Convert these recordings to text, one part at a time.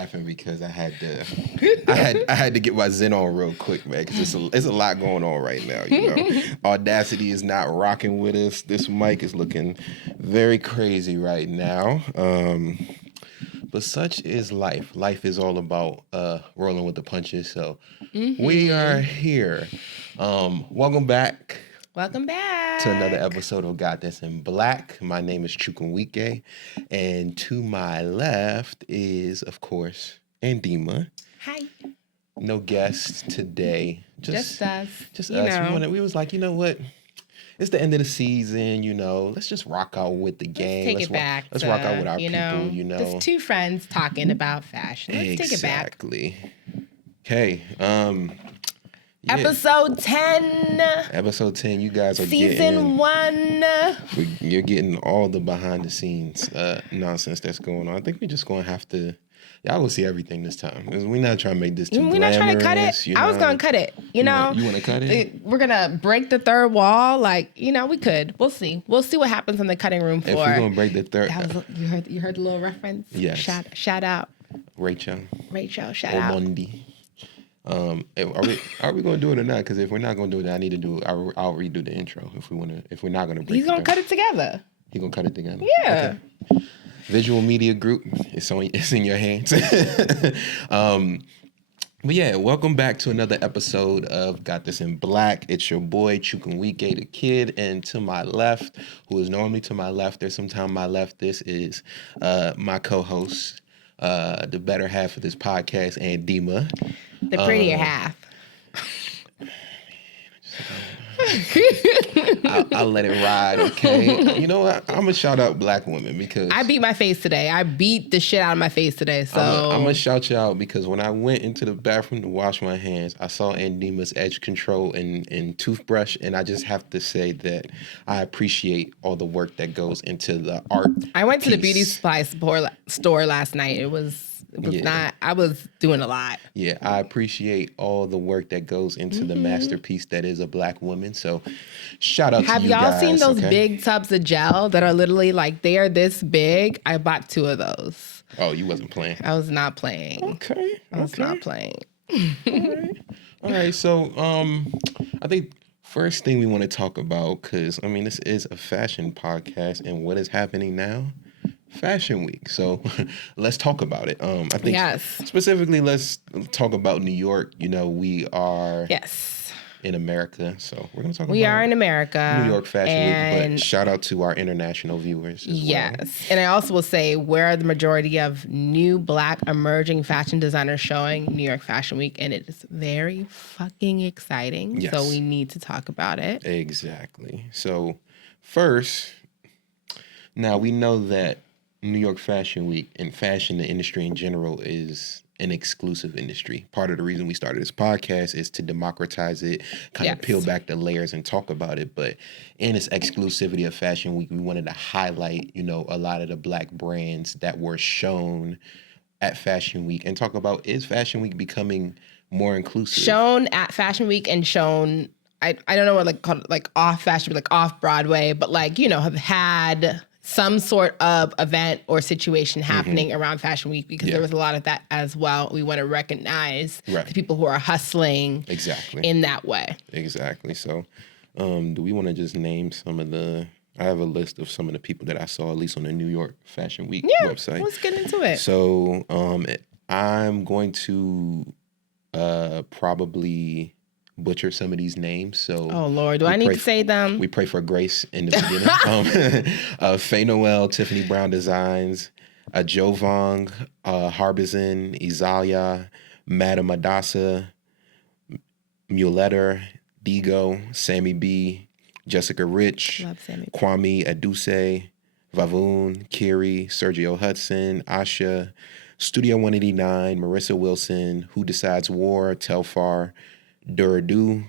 laughing because I had to get my zen on real quick, man, because it's a lot going on right now. You know, Audacity is not rocking with us. This mic is looking very crazy right now. But such is life. Life is all about rolling with the punches. So we are here. Welcome back. Welcome back to another episode of Got This in Black. My name is Chukwuemeka, and to my left is, of course, Andima. Hi. No guests today. Just us. Just us. We was like, you know what? It's the end of the season, you know. Let's just rock out with the game. Let's rock out with our people, you know. There's two friends talking about fashion. Let's take it back. Exactly. Okay. Yeah. Episode 10. Episode 10, you guys are Season 1. You're getting all the behind the scenes nonsense that's going on. I think we're just going to have to, y'all will see everything this time. We're not trying to make this too glamorous. We're not trying to cut it. I was going to cut it, you know. You want to cut it? We're going to break the third wall. Like, you know, we could. We'll see. We'll see what happens on the cutting room floor. If we're going to break the third. You heard the little reference? Yes. Shout out. Rachel, shout out. Omondi. Are we going to do it or not? Because if we're not going to do it, I'll redo the intro if we're not going to break. He's going to cut it together. He's going to cut it together. Yeah. Okay. Visual Media Group, it's in your hands. But yeah, welcome back to another episode of Got This in Black. It's your boy Chukwuemeka the Kid, and to my left, who is normally to my left, there's sometime my left. This is my co-host, the better half of this podcast, Andima. The prettier half. I'll let it ride, okay? You know what? I'm going to shout out black women because... I beat my face today. I beat the shit out of my face today, so... I'm going to shout you out because when I went into the bathroom to wash my hands, I saw Andima's edge control and toothbrush, and I just have to say that I appreciate all the work that goes into the art I went to the beauty supply store last night. It was not, I was doing a lot. Yeah, I appreciate all the work that goes into the masterpiece that is a black woman. So shout out to you guys. Have y'all seen those big tubs of gel that are literally like, they are this big? I bought 2 of those. Oh, you wasn't playing? I was not playing. Okay. I was not playing. All right. So I think first thing we want to talk about, because, I mean, this is a fashion podcast, and what is happening now? Fashion Week. So let's talk about it. I think specifically let's talk about New York. You know, we are in America, so we're going to talk about in America. New York Fashion Week, but shout out to our international viewers as well. And I also will say where are the majority of new black emerging fashion designers showing New York Fashion Week, and it is very fucking exciting. So we need to talk about it. Exactly. So first, now we know that New York Fashion Week and fashion, the industry in general, is an exclusive industry. Part of the reason we started this podcast is to democratize it, kind of peel back the layers and talk about it. But in its exclusivity of Fashion Week, we wanted to highlight, you know, a lot of the black brands that were shown at Fashion Week and talk about, is Fashion Week becoming more inclusive? Shown at Fashion Week and shown, I don't know what like called like off Fashion Week, like off Broadway, but like, you know, have had some sort of event or situation happening around Fashion Week, because there was a lot of that as well. We want to recognize the people who are hustling in that way. Exactly. So do we want to just name some of the... I have a list of some of the people that I saw, at least on the New York Fashion Week website. Let's get into it. So I'm going to probably butcher some of these names. So oh Lord, do I need to say them? We pray for grace in the beginning. Faye Noel, Tiffany Brown Designs, Ajovang, Harbison, Izayla, Madame Adassa, Muehleder, Ndigo, Sammy B, Jessica Rich, Kwame Adusei, Vavvoune, Khiry, Sergio Hudson, Ashya, Studio 189, Marissa Wilson, Who Decides War, Telfar, Dur Doux,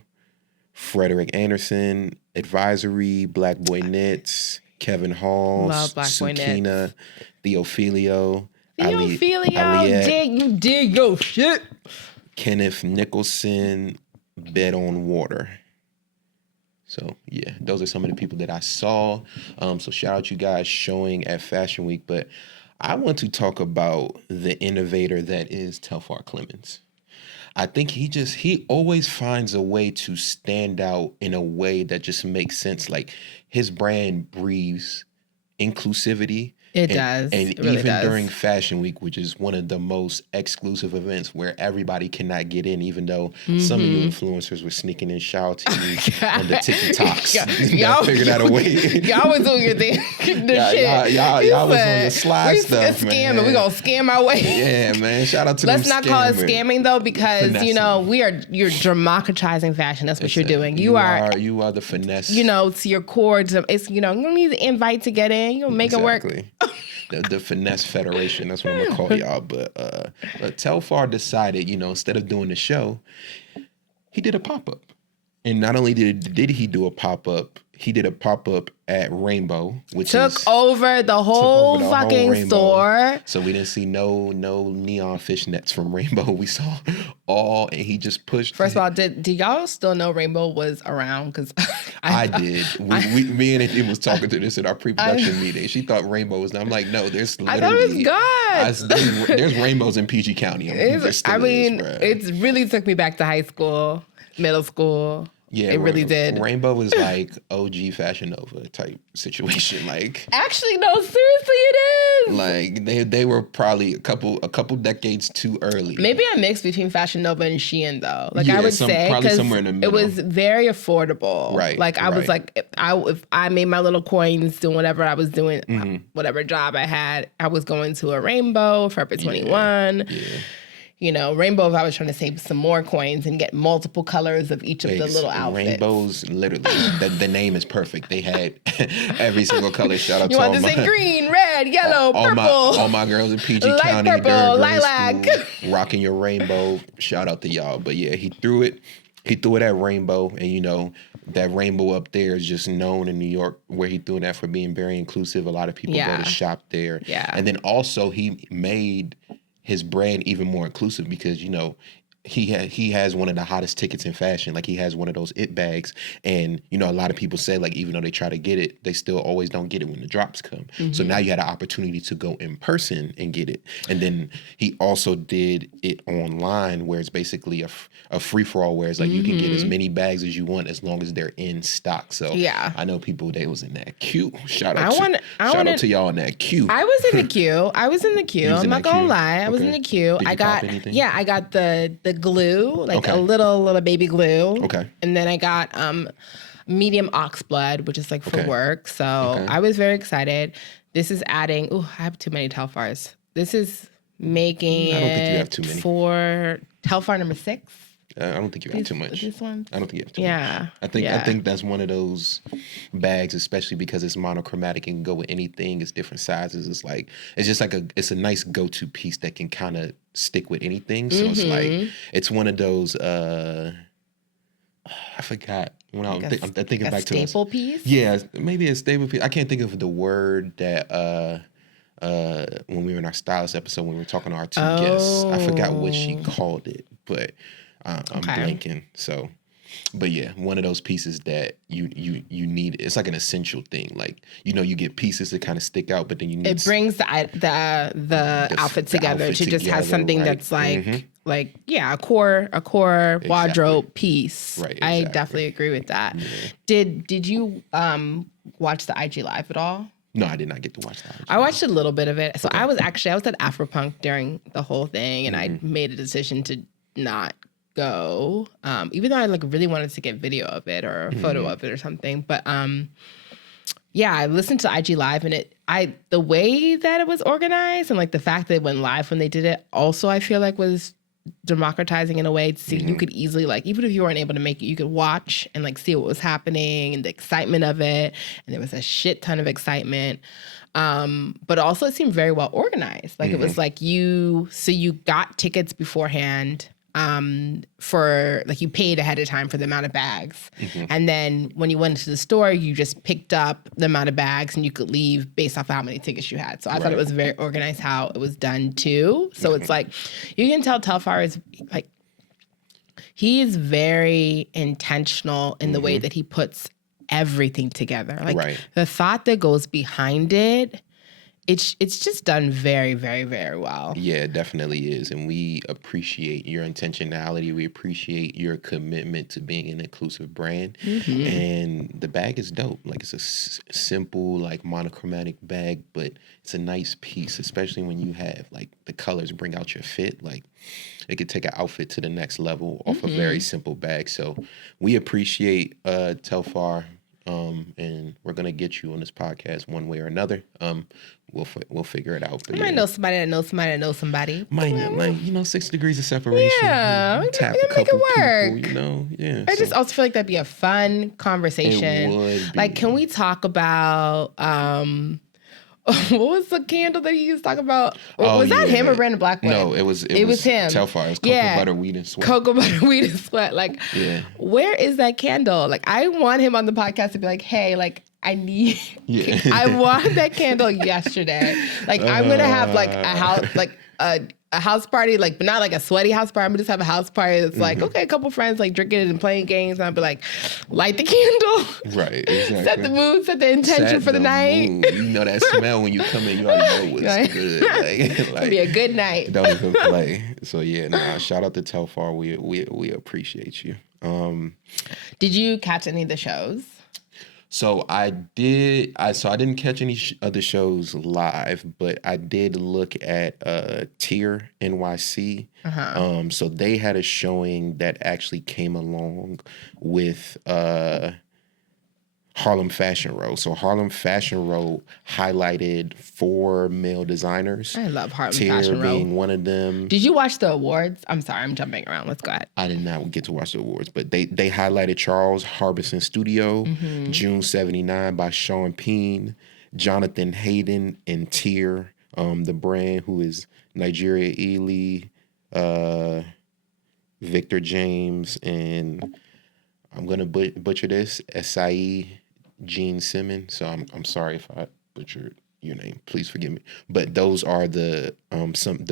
Frederick Anderson, Advisry, Black Boy Knits, Kevin Hall, Sukina, Theophilio, you dig your shit. Kenneth Nicholson, Bed on Water. So, yeah, those are some of the people that I saw. So shout out you guys showing at Fashion Week. But I want to talk about the innovator that is Telfar Clemens. I think he always finds a way to stand out in a way that just makes sense. Like his brand breathes inclusivity. It does. And it really even does. during Fashion Week, which is one of the most exclusive events where everybody cannot get in, even though some of you influencers were sneaking in shout to you on the TikToks. Y'all figured out a way. Y'all was doing your thing. Y'all was on your slide stuff, scamming. man. We gonna scam our way. Yeah, man. Shout out to Let's them not call it scammers. scamming though, because Finessing. you're democratizing fashion. That's what you're doing. You are the finesse. to your core. It's you don't need the invite to get in. You'll make it work. The Finesse Federation, that's what I'm gonna call y'all. But Telfar decided, instead of doing the show, he did a pop-up. And not only did he do a pop-up, he did a pop-up at Rainbow, which took over the whole fucking store. So we didn't see no neon fishnets from Rainbow. We saw all, and he just pushed. First of all, did y'all still know Rainbow was around? Because I did. Me and Andima was talking to this at our pre-production meeting. She thought Rainbow was. I'm like, no, there's literally. I thought it was God. There's rainbows in PG County. It really took me back to high school, middle school. Yeah, it really did. Rainbow was like OG Fashion Nova type situation. Like, actually, no, seriously, it is. Like they were probably a couple decades too early. Maybe a mix between Fashion Nova and Shein though. Like I would say, probably somewhere in the middle. It was very affordable. Right. Like I was like, if I made my little coins doing whatever I was doing, whatever job I had, I was going to a Rainbow, Forever 21. Yeah. Rainbow, if I was trying to save some more coins and get multiple colors of each of the little outfits. Rainbows, literally, the name is perfect. They had every single color. Shout out to all my... You want to say green, red, yellow, purple. All my girls in PG light County. Purple, lilac. Rocking your rainbow. Shout out to y'all. But yeah, he threw it at Rainbow. And that Rainbow up there is just known in New York where he threw that for being very inclusive. A lot of people go to shop there. Yeah. And then also he made his brand even more inclusive because he has one of the hottest tickets in fashion. Like he has one of those it bags, and a lot of people say like even though they try to get it, they still always don't get it when the drops come. So now you had an opportunity to go in person and get it. And then he also did it online, where it's basically a free for all, where it's like you can get as many bags as you want as long as they're in stock. So I know people they was in that queue. Shout out to y'all in that queue. I was in the queue. I'm not gonna lie. I was in the queue. Did I got the glue, like a little baby glue. Okay. And then I got medium ox blood, which is like for work. So I was very excited. This is adding. Oh, I have too many Telfars. This is making. I don't think you have too many. For Telfar number 6. I don't think you have too much. This one? I don't think you have too much. I think that's one of those bags, especially because it's monochromatic and can go with anything. It's different sizes. It's just like it's a nice go-to piece that can kind of stick with anything. So it's like it's one of those. I forgot when I'm thinking back to a staple piece. Yeah, maybe a staple piece. I can't think of the word that. When we were in our stylist episode, when we were talking to our two guests, I forgot what she called it, but I'm blanking. So, but yeah, one of those pieces that you need. It's like an essential thing. Like you get pieces that kind of stick out, but then you need. It brings the outfit together to just have something that's like a core wardrobe piece. Right. Exactly. I definitely agree with that. Yeah. Did you watch the IG Live at all? No, I did not get to watch that. I watched a little bit of it. So I was at Afropunk during the whole thing, and I made a decision to not go, even though I really wanted to get video of it or a photo of it or something. But I listened to IG Live, and the way that it was organized and the fact that it went live when they did it also I feel like was democratizing in a way to see you could easily even if you weren't able to make it, you could watch and see what was happening and the excitement of it. And there was a shit ton of excitement. But also it seemed very well organized. It was you got tickets beforehand for you paid ahead of time for the amount of bags. And then when you went to the store, you just picked up the amount of bags and you could leave based off of how many tickets you had. So I thought it was very organized how it was done too. So it's you can tell Telfar is he is very intentional in the way that he puts everything together. The thought that goes behind it it's just done very, very, very well. Yeah, it definitely is. And we appreciate your intentionality. We appreciate your commitment to being an inclusive brand. And the bag is dope. Like, it's a simple, like, monochromatic bag, but it's a nice piece, especially when you have, like, the colors bring out your fit. Like, it could take an outfit to the next level off a very simple bag. So we appreciate Telfar. And we're gonna get you on this podcast one way or another. We'll figure it out. But I might know somebody that knows somebody that knows somebody. Might 6 degrees of separation. Yeah, tap we a can make couple it people. work. Yeah. I just also feel like that'd be a fun conversation. It would be. Like, can we talk about what was the candle that he used to talk about? Was that him or Brandon Blackwood? No, it was him. Telfar. It was cocoa butter, weed, and sweat. Cocoa butter, weed, and sweat. Like, where is that candle? Like, I want him on the podcast to be like, hey, like, I want that candle yesterday. Like, I'm gonna have like a house, like a house party, like, but not like a sweaty house party. I'm gonna just have a house party that's like, okay, a couple friends like drinking it and playing games, and I'll be like, light the candle, right? Exactly. Set the mood, set the intention for the night. Mood. You know that smell when you come in. You already know what's good. Like, it'll be a good night. Don't even play. So yeah, shout out to Telfar. We appreciate you. Did you catch any of the shows? So I did. I didn't catch any other shows live, but I did look at Tier NYC. So they had a showing that actually came along with Harlem Fashion Row. So Harlem Fashion Row highlighted 4 male designers. I love Harlem Fashion Row. Tier being one of them. Did you watch the awards? I'm sorry, I'm jumping around. Let's go ahead. I did not get to watch the awards, but they highlighted Charles Harbison Studio, June 79 by Sean Peen, Jonathan Hayden, and Tier, the brand who is Nigeria Ely, Victor James, and I'm gonna butcher this, Esai Gene Simmons. So I'm sorry if I butchered your name. Please forgive me. But those are the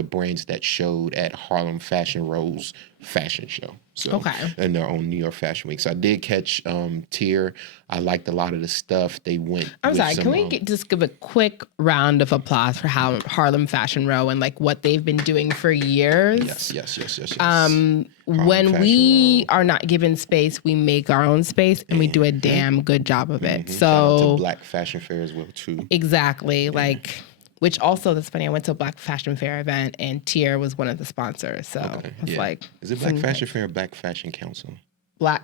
brands that showed at Harlem Fashion Row's fashion show. So in their own New York Fashion Week. So I did catch Tier. I liked a lot of the stuff they went. I'm sorry. Can we just give a quick round of applause for Harlem Fashion Row and like what they've been doing for years? Yes. When we are not given space, we make our own space, and we do a damn good job of it. So shout out to Black Fashion Fair as well too. Exactly. Yeah. Like, which also, that's funny. I went to a Black Fashion Fair event, and Tier was one of the sponsors. So it's like, is it Black Fashion Fair or Black Fashion Council? Black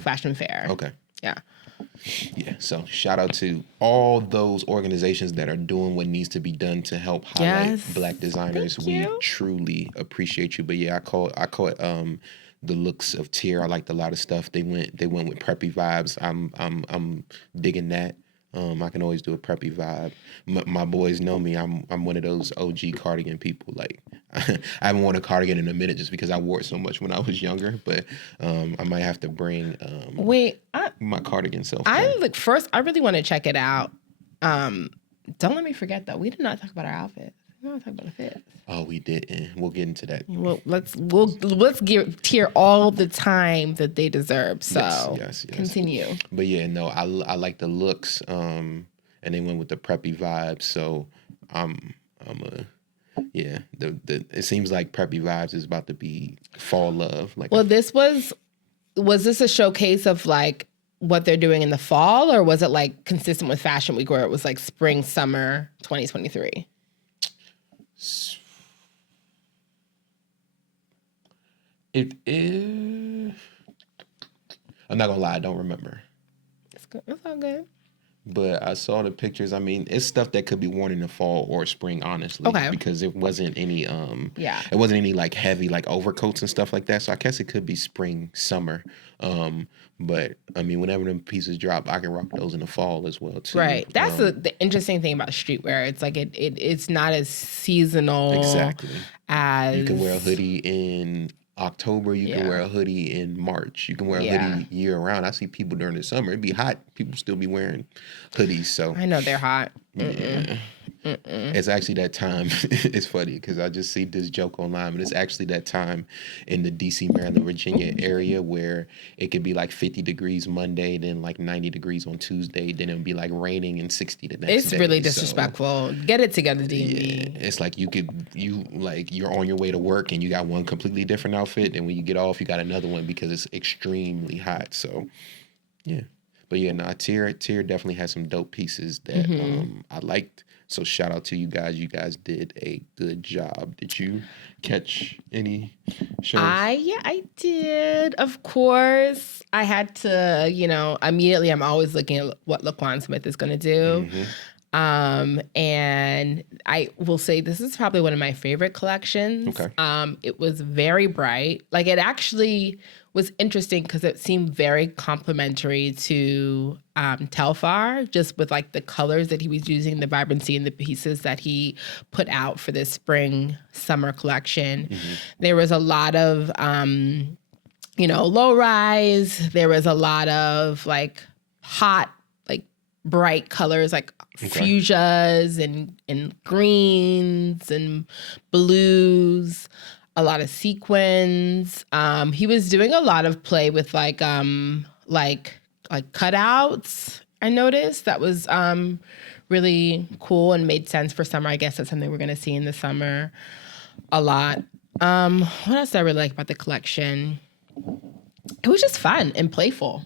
Fashion Fair. Okay. Yeah. Yeah. So shout out to all those organizations that are doing what needs to be done to help highlight Black designers. We truly appreciate you. But yeah, I call it the looks of Tier. I liked a lot of stuff. They went with preppy vibes. I'm digging that. I can always do a preppy vibe. My boys know me. I'm one of those OG cardigan people. Like, I haven't worn a cardigan in a minute just because I wore it so much when I was younger. But I might have to bring my cardigan self. First, I really want to check it out. Don't let me forget though. We did not talk about our outfits. We want to talk about the fits. Oh, we didn't. We'll get into that. Well, let's give Tier all the time that they deserve. So yes. Continue. But yeah, no, I like the looks. And they went with the preppy vibe. So it seems like preppy vibes is about to be fall love. Like, well, was this a showcase of like what they're doing in the fall, or was it like consistent with Fashion Week where it was like spring, summer 2023? It is. I'm not gonna lie, I don't remember. It's good. It's all good. But I saw the pictures. I mean, it's stuff that could be worn in the fall or spring, honestly. Okay. Because it wasn't any it wasn't any like heavy like overcoats and stuff like that. So I guess it could be spring, summer. But I mean, whenever them pieces drop, I can rock those in the fall as well too. Right. That's the interesting thing about streetwear. It's like it's not as seasonal. Exactly. As you can wear a hoodie in October, you can wear a hoodie in March. You can wear a hoodie year round. I see people during the summer. It'd be hot. People still be wearing hoodies. So I know they're hot. It's actually that time. It's funny because I just see this joke online, but it's actually that time in the DC, Maryland, Virginia area where it could be like 50 degrees Monday, then like 90 degrees on Tuesday, then it'll be like raining and 60 the next day. It's really disrespectful. Get it together, DMV. Yeah, it's like you're on your way to work and you got one completely different outfit, and when you get off, you got another one because it's extremely hot. So, yeah. But yeah, Tier definitely has some dope pieces that I liked. So shout out to you guys. You guys did a good job. Did you catch any shows? I did. Of course. I had to, immediately I'm always looking at what Laquan Smith is going to do. And I will say this is probably one of my favorite collections. Okay. It was very bright. Like, it actually was interesting because it seemed very complimentary to Telfar, just with like the colors that he was using, the vibrancy and the pieces that he put out for this spring summer collection. There was a lot of low rise. There was a lot of like hot, like bright colors, like fuchsias and greens and blues. A lot of sequins. He was doing a lot of play with like cutouts. I noticed that was really cool and made sense for summer. I guess that's something we're gonna see in the summer a lot. What else did I really like about the collection? It was just fun and playful.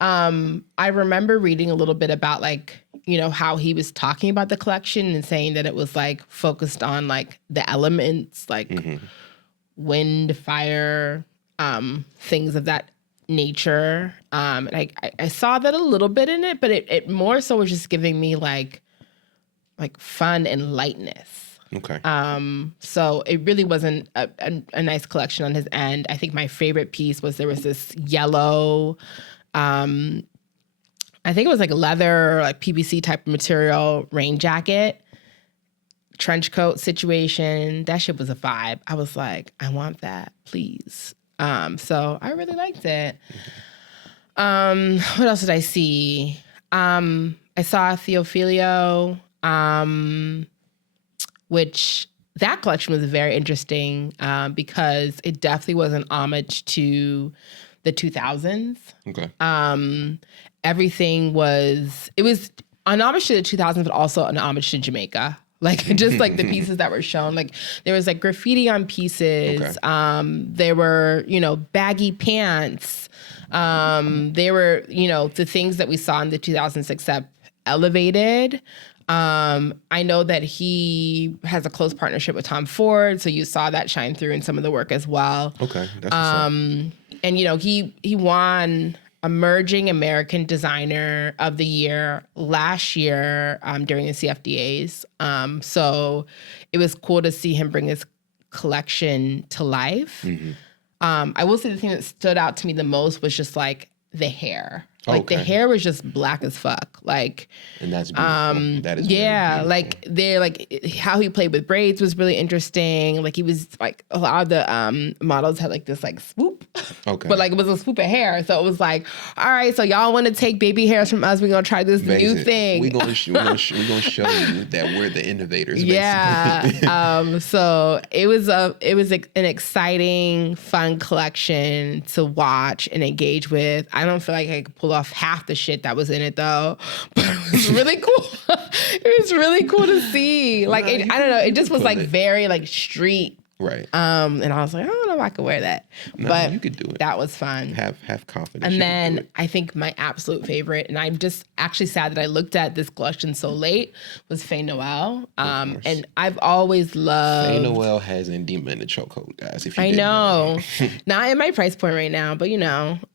I remember reading a little bit about how he was talking about the collection and saying that it was like focused on like the elements, like wind, fire, things of that nature. And I saw that a little bit in it, but it more so was just giving me like fun and lightness. Okay. So it really wasn't a nice collection on his end. I think my favorite piece was there was this yellow, I think it was like leather or like PVC type of material rain jacket, trench coat situation. That shit was a vibe. I was like, I want that, please. So I really liked it. What else did I see? I saw Theophilio, which that collection was very interesting because it definitely was an homage to the 2000s. Okay. Everything was an homage to the 2000s, but also an homage to Jamaica. Like, just like the pieces that were shown, like there was like graffiti on pieces. Okay. There were, baggy pants. There were, the things that we saw in the 2000s except elevated. I know that he has a close partnership with Tom Ford, so you saw that shine through in some of the work as well. Okay, that's what's up. And he won Emerging American Designer of the Year last year during the CFDAs. So it was cool to see him bring his collection to life. I will say the thing that stood out to me the most was just like the hair. Like the hair was just black as fuck. Like, and that's beautiful. That is like they're like how he played with braids was really interesting. Like he was like a lot of the models had like this like swoop. Okay. But like it was a swoop of hair. So it was like, all right, so y'all want to take baby hairs from us, we're gonna try this new thing. We're gonna show you that we're the innovators. Yeah. So it was an exciting, fun collection to watch and engage with. I don't feel like I could pull off half the shit that was in it though, but it was really cool. It was really cool to see. Like I don't know, it just was like very like street. Right. And I was like, I don't know if I could wear that. No, but you could do it. That was fun. Have confidence. And then I think my absolute favorite, and I'm just actually sad that I looked at this collection so late, was Faye Noel. And I've always loved Faye Noel has Andima in the chokehold, guys. If you I know. Not in my price point right now, but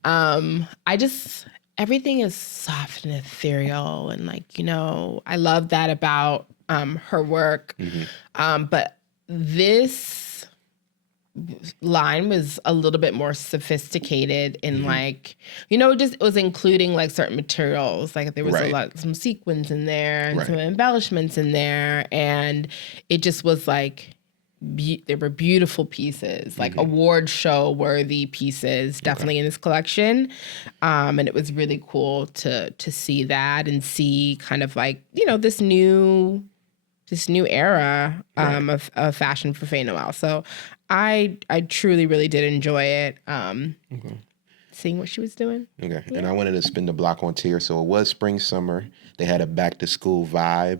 I just everything is soft and ethereal, and like, I love that about her work. But this line was a little bit more sophisticated in like, it was including like certain materials. Like there was some sequins in there and some embellishments in there. And it just was like, there were beautiful pieces, like award show worthy pieces, definitely in this collection. And it was really cool to see that and see kind of like, this new this new era of fashion for Faye Noel. So I truly really did enjoy it. Seeing what she was doing. Okay. Yeah. And I wanted to spin the block on tier. So it was spring, summer. They had a back to school vibe.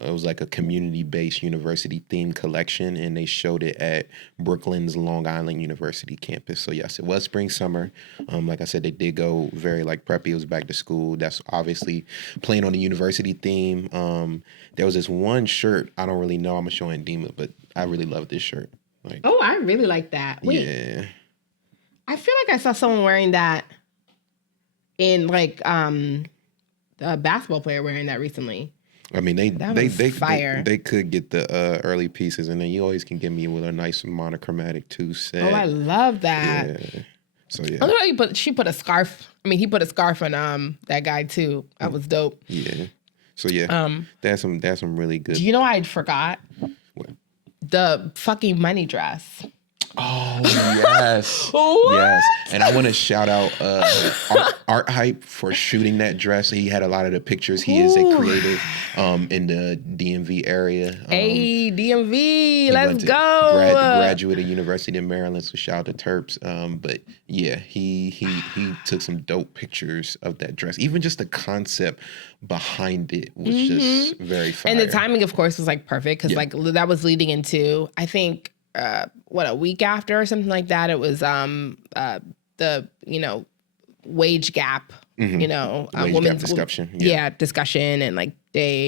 It was like a community-based university themed collection, and they showed it at Brooklyn's Long Island University campus. So yes, it was spring, summer. Like I said, they did go very like preppy. It was back to school. That's obviously playing on the university theme. There was this one shirt. I don't really know. I'm gonna show Andima, but I really love this shirt. Like, oh, I really like that. Wait. Yeah. I feel like I saw someone wearing that in like a basketball player wearing that recently. I mean, they fire. They could get the early pieces, and then you always can get me with a nice monochromatic 2 set. Oh, I love that. Yeah. So yeah. I love she put a scarf. I mean, he put a scarf on that guy too. That was dope. Yeah. So yeah. That's some really good. Do you know I forgot? What? The fucking money dress. Oh, yes. Yes. And I want to shout out Art Hype for shooting that dress. He had a lot of the pictures. He is a creative in the DMV area. Hey, DMV, let's go. Graduate of University of Maryland, so shout out to Terps. But yeah, he took some dope pictures of that dress. Even just the concept behind it was just very fire. And the timing, of course, was like perfect because like that was leading into, I think, a week after or something like that. It was the wage gap, wage gap discussion. Discussion and like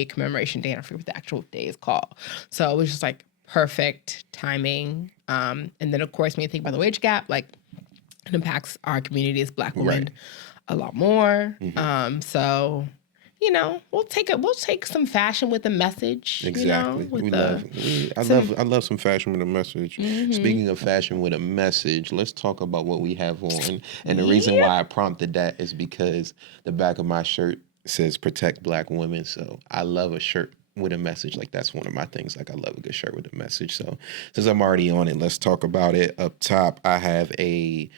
commemoration day. I forget what the actual day is called. So it was just like perfect timing. And then of course when you think about the wage gap, like it impacts our community as Black women a lot more. So we'll take some fashion with a message. Exactly. I love some fashion with a message. Speaking of fashion with a message, let's talk about what we have on. And the reason why I prompted that is because the back of my shirt says protect Black women. So I love a shirt with a message. Like that's one of my things. Like I love a good shirt with a message. So since I'm already on it, let's talk about it. Up top, I have a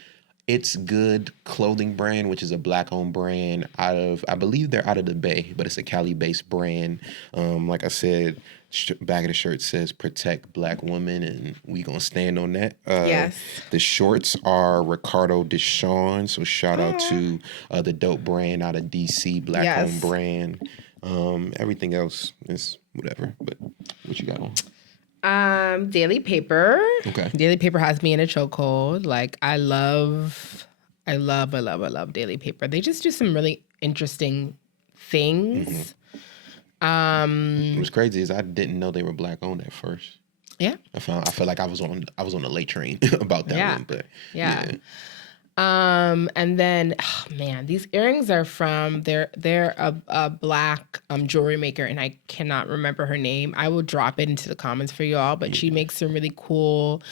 It's Good clothing brand, which is a Black-owned brand I believe they're out of the Bay, but it's a Cali-based brand. Like I said, back of the shirt says protect Black women, and we gonna stand on that. Yes. The shorts are Ricardo Deshawn, so shout out to the dope brand out of DC, Black-owned brand. Everything else is whatever, but what you got on? Daily Paper. Okay. Daily Paper has me in a chokehold. Like I love Daily Paper. They just do some really interesting things. What's crazy is I didn't know they were Black owned at first. Yeah. I feel like I was on the late train about that one, but yeah. And then, these earrings are from they're a Black jewelry maker, and I cannot remember her name. I will drop it into the comments for you all, but she makes some really cool,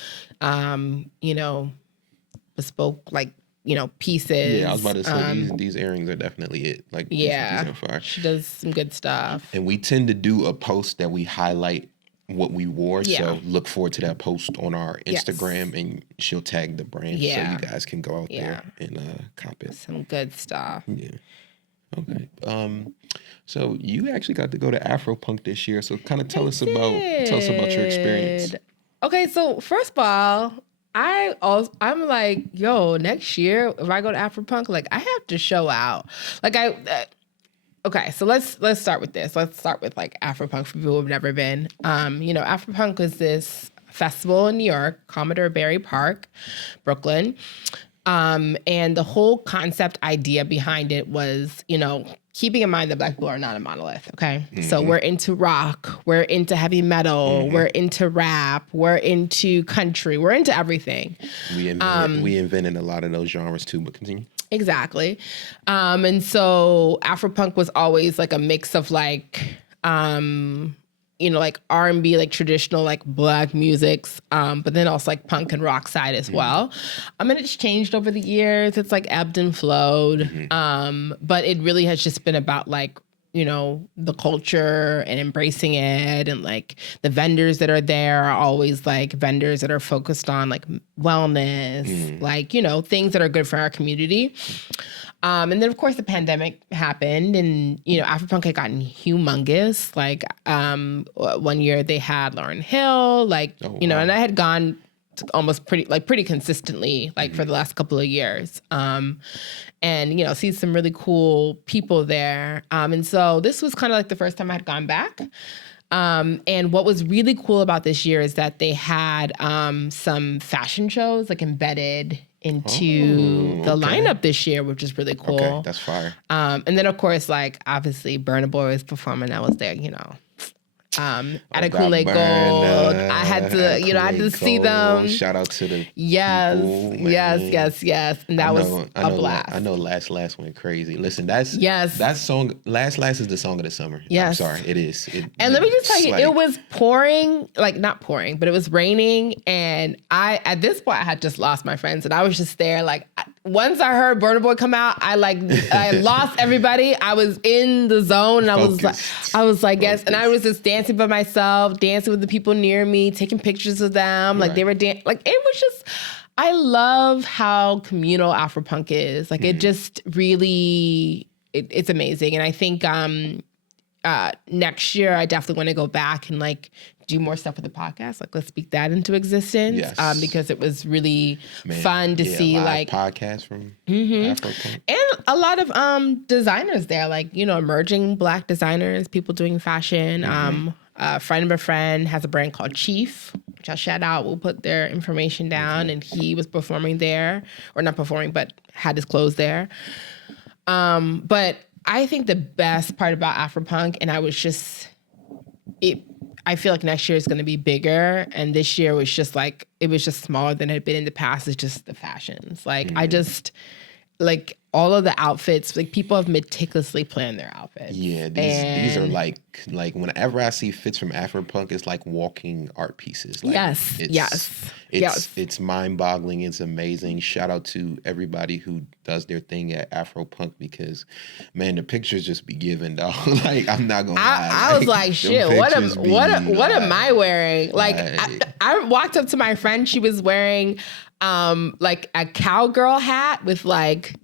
bespoke pieces. Yeah, I was about to say these earrings are definitely it. Like these are fire. She does some good stuff. And we tend to do a post that we highlight what we wore. Yeah. So look forward to that post on our Instagram, and she'll tag the brand so you guys can go out there and cop it. Some good stuff. Yeah. Okay. So you actually got to go to Afro Punk this year. So kind of tell us about your experience. Okay, so first of all, I'm like, yo, next year if I go to Afro Punk, like I have to show out. Like okay, so let's start with this. Let's start with like Afropunk for people who've never been. Afropunk was this festival in New York, Commodore Barry Park, Brooklyn. And the whole concept idea behind it was, keeping in mind that Black people are not a monolith, okay? So we're into rock, we're into heavy metal, we're into rap, we're into country, we're into everything. We invented a lot of those genres too, but continue. Exactly. And so Afropunk was always like a mix of like, like R&B, like traditional, like Black musics, but then also like punk and rock side as well. And it's changed over the years. It's like ebbed and flowed. But it really has just been about like, the culture and embracing it. And like the vendors that are there are always like vendors that are focused on like wellness, like, things that are good for our community. And then, of course, the pandemic happened, and, you know, Afropunk had gotten humongous. Like, one year they had Lauryn Hill, like, you know, and I had gone almost pretty consistently, like, for the last couple of years. And, you know, see some really cool people there. And so this was kind of like the first time I had gone back. And what was really cool about this year is that they had some fashion shows, like, embedded into the lineup this year, which is really cool. Okay, that's fire. And then, of course, like, obviously, Burna Boy was performing. I was there, you know. At a Kool-Aid Gold. I had to, you know, I had to see them. Shout out to the yes, people, yes. And that was a blast. I know Last went crazy. Listen, that song, Last is the song of the summer. Yes. I'm sorry, it is. And let me just tell you, it was pouring, like, not pouring, but it was raining. And at this point, I had just lost my friends. And I was just there, like, once I heard Burna Boy come out, I lost everybody. I was in the zone, and I was like, yes. And I was just dancing by myself, dancing with the people near me, taking pictures of them. Like, they were like, it was just, I love how communal Afropunk is. Like, it just really, it's amazing. And I think next year, I definitely want to go back and, like, do more stuff with the podcast. Like, let's speak that into existence. Yes. Because it was really fun to see, like, podcasts from Afropunk. And a lot of designers there, like, you know, emerging Black designers, people doing fashion. A friend of a friend has a brand called Chief, which I'll shout out. We'll put their information down. And he was performing there, or not performing, but had his clothes there. But I think the best part about Afropunk, and I feel like next year is going to be bigger, and this year was just like, it was just smaller than it had been in the past. It's just the fashions. Like, I just, like, all of the outfits, like, people have meticulously planned their outfits. Yeah, these are like whenever I see fits from Afropunk, it's like walking art pieces. Like, yes. It's mind-boggling. It's amazing. Shout out to everybody who does their thing at Afropunk, because, man, the pictures just be given, dog. Like, I'm not gonna lie. I was like, shit, what am I wearing? Like, I walked up to my friend. She was wearing like a cowgirl hat with like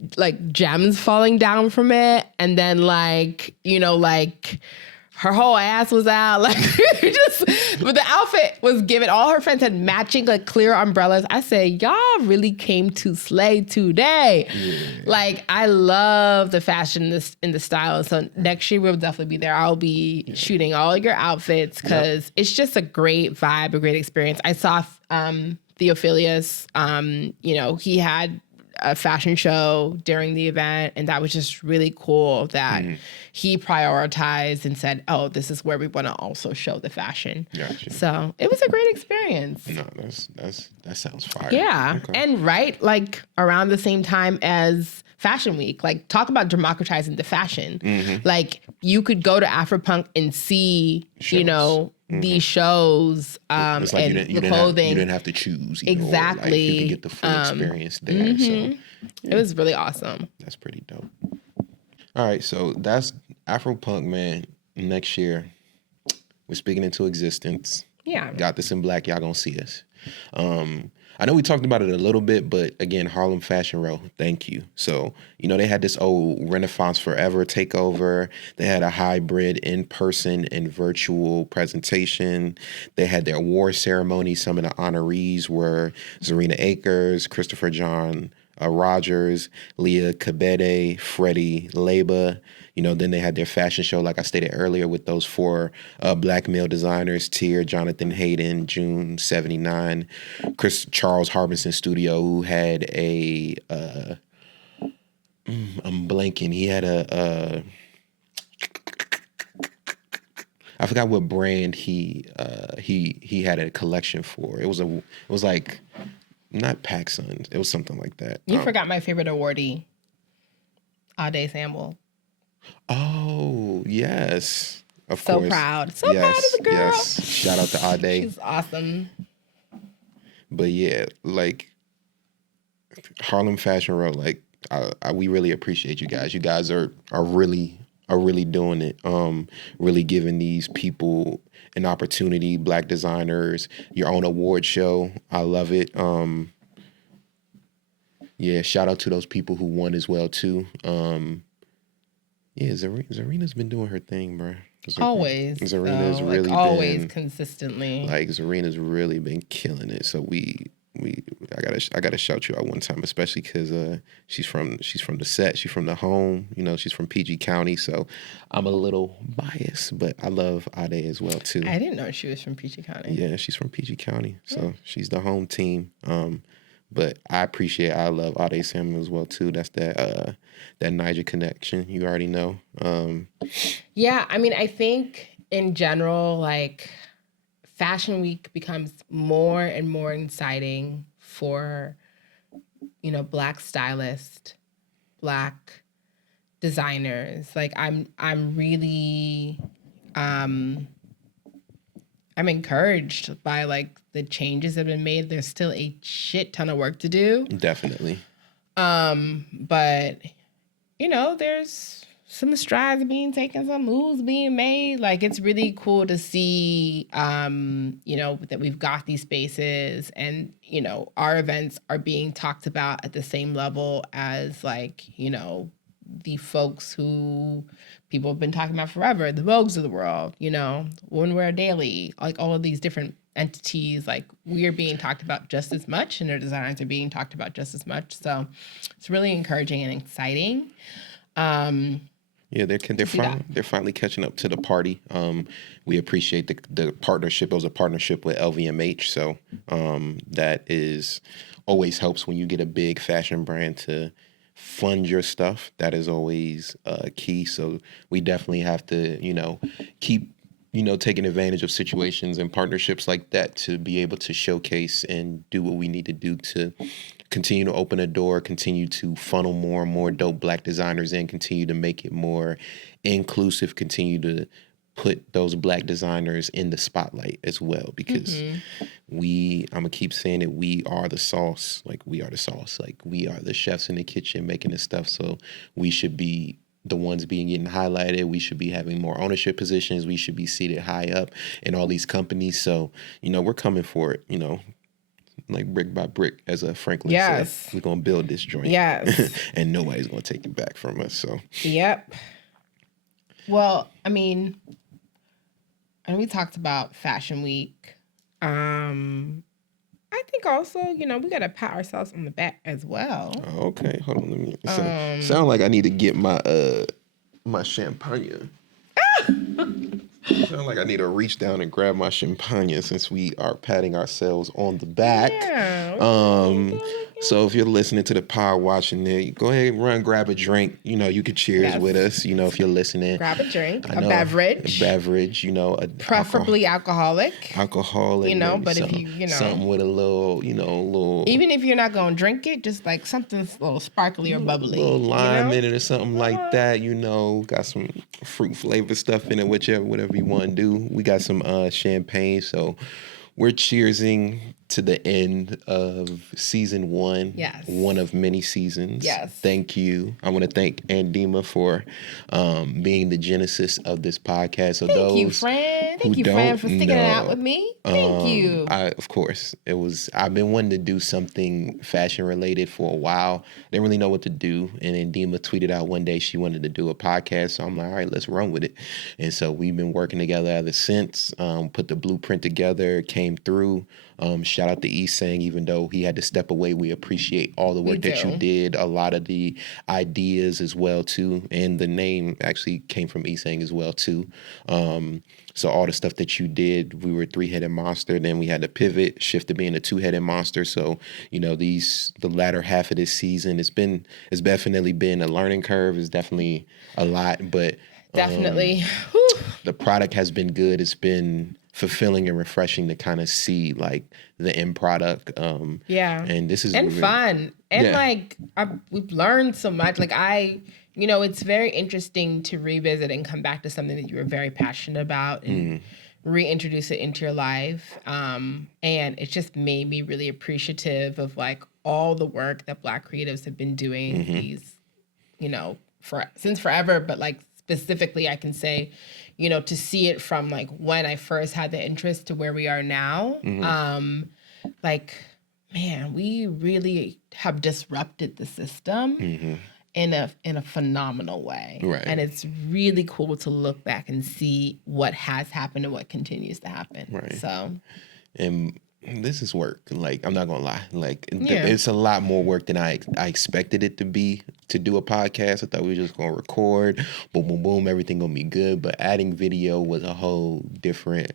gems falling down from it, and then, like, you know, like, her whole ass was out. Like, but the outfit was given. All her friends had matching, like, clear umbrellas. I said, y'all really came to slay today. Yeah. Like, I love the fashion in the style. So next year we'll definitely be there. I'll be shooting all your outfits, because it's just a great vibe, a great experience. I saw Theophilus, you know, he had a fashion show during the event, and that was just really cool that he prioritized and said, oh, this is where we want to also show the fashion. Gotcha. So it was a great experience. No, that sounds fire. Yeah. Okay. And like around the same time as Fashion Week, like, talk about democratizing the fashion. Like, you could go to Afropunk and see, shows. You know, these shows, it's like and the clothing. You didn't have to choose. Exactly. Like, you could get the full experience there. So it was really awesome. That's pretty dope. All right, so that's Afropunk, man. Next year, we're speaking into existence. Yeah. Got this in black. Y'all gonna see us. I know we talked about it a little bit, but again, Harlem Fashion Row, thank you. So, you know, they had this old Renaissance Forever takeover. They had a hybrid in-person and virtual presentation. They had their award ceremony. Some of the honorees were Zarina Akers, Christopher John Rogers, Leah Kabede, Freddie Leba. You know, then they had their fashion show, like I stated earlier, with those 4 Black male designers, Tier, Jonathan Hayden, June 79, Charles Harbison Studio, who had a, I'm blanking, he had I forgot what brand he had a collection for. It was like, not PacSun, it was something like that. You forgot my favorite awardee, Ade Sample. Oh, yes. Of so course. Proud. So proud of the girl. Yes. Shout out to Ade. She's awesome. But yeah, like, Harlem Fashion Row, like, we really appreciate you guys. You guys are really doing it. Really giving these people an opportunity, Black designers, your own award show. I love it. Yeah, shout out to those people who won as well too. Yeah, Zarina's been doing her thing, bro. Always. Zarina's though. really like, always been consistently. like Zarina's really been killing it. So I gotta shout you out one time, especially because she's from the set, she's from the home, you know, she's from PG County. So I'm a little biased, but I love Ade as well too. I didn't know she was from PG County. Yeah, she's from PG County, so she's the home team. But I love Ade Samuel as well too. That's that Niger connection. You already know. Yeah, I mean, I think in general, like Fashion Week becomes more and more exciting for, you know, Black stylists, Black designers. Like I'm really I'm encouraged by like the changes that have been made. There's still a shit ton of work to do. Definitely. But you know, there's some strides being taken, some moves being made. Like it's really cool to see you know, that we've got these spaces and, you know, our events are being talked about at the same level as like, you know, the folks who people have been talking about forever, the Vogues of the world, you know, Women Wear Daily, like all of these different entities, like we're being talked about just as much and their designs are being talked about just as much. So it's really encouraging and exciting. Yeah, they're finally catching up to the party. We appreciate the partnership. It was a partnership with LVMH, so that is always helps when you get a big fashion brand to fund your stuff. That is always key. So we definitely have to, you know, keep, you know, taking advantage of situations and partnerships like that to be able to showcase and do what we need to do to continue to open a door, continue to funnel more and more dope Black designers in, continue to make it more inclusive, continue to put those Black designers in the spotlight as well, because I'm gonna keep saying it, we are the sauce. Like we are the sauce. Like we are the chefs in the kitchen making this stuff. So we should be the ones getting highlighted. We should be having more ownership positions. We should be seated high up in all these companies. So, you know, we're coming for it, you know, like brick by brick, as a Franklin said. We're gonna build this joint. Yes. And nobody's gonna take it back from us. So Yep. Well, I mean, and we talked about Fashion Week. I think also, you know, we gotta pat ourselves on the back as well. Okay, hold on, let me sound like I need to get my my champagne. Sound like I need to reach down and grab my champagne since we are patting ourselves on the back. Yeah. So if you're listening to the pod, watching it, go ahead and run, grab a drink. You know, you could cheers with us. You know, if you're listening, grab a drink, a beverage. You know, preferably alcoholic. Alcoholic. You know, but if you know something with a little, you know, even if you're not gonna drink it, just like something a little sparkly or bubbly, a little lime in it or something like that. You know, got some fruit flavored stuff in it, whatever you want to do. We got some champagne, so we're cheersing to the end of season 1. Yes. One of many seasons. Yes. Thank you. I want to thank Andima for being the genesis of this podcast. So Thank you, friend. Thank you, friend, for sticking it out with me. Thank you. Of course. I've been wanting to do something fashion related for a while. Didn't really know what to do. And Andima tweeted out one day she wanted to do a podcast. So I'm like, all right, let's run with it. And so we've been working together ever since. Put the blueprint together, came through. Shout out to Isang, even though he had to step away. We appreciate all the work that you did. A lot of the ideas as well too, and the name actually came from Isang as well too. So all the stuff that you did, we were a 3-headed monster. Then we had to pivot, shift to being a 2-headed monster. So you know, the latter half of this season, it's definitely been a learning curve. It's definitely a lot, but definitely the product has been good. It's been fulfilling and refreshing to kind of see like the end product. And this is and really fun. And like we've learned so much. Like you know, it's very interesting to revisit and come back to something that you were very passionate about and reintroduce it into your life. And it just made me really appreciative of like all the work that Black creatives have been doing these, you know, since forever, but like specifically I can say, you know, to see it from like when I first had the interest to where we are now, like, man, we really have disrupted the system in a phenomenal way. Right. And it's really cool to look back and see what has happened and what continues to happen. Right. So, and this is work. Like, I'm not gonna lie. Like, it's a lot more work than I expected it to be to do a podcast. I thought we were just gonna record, boom, boom, boom, everything gonna be good. But adding video was a whole different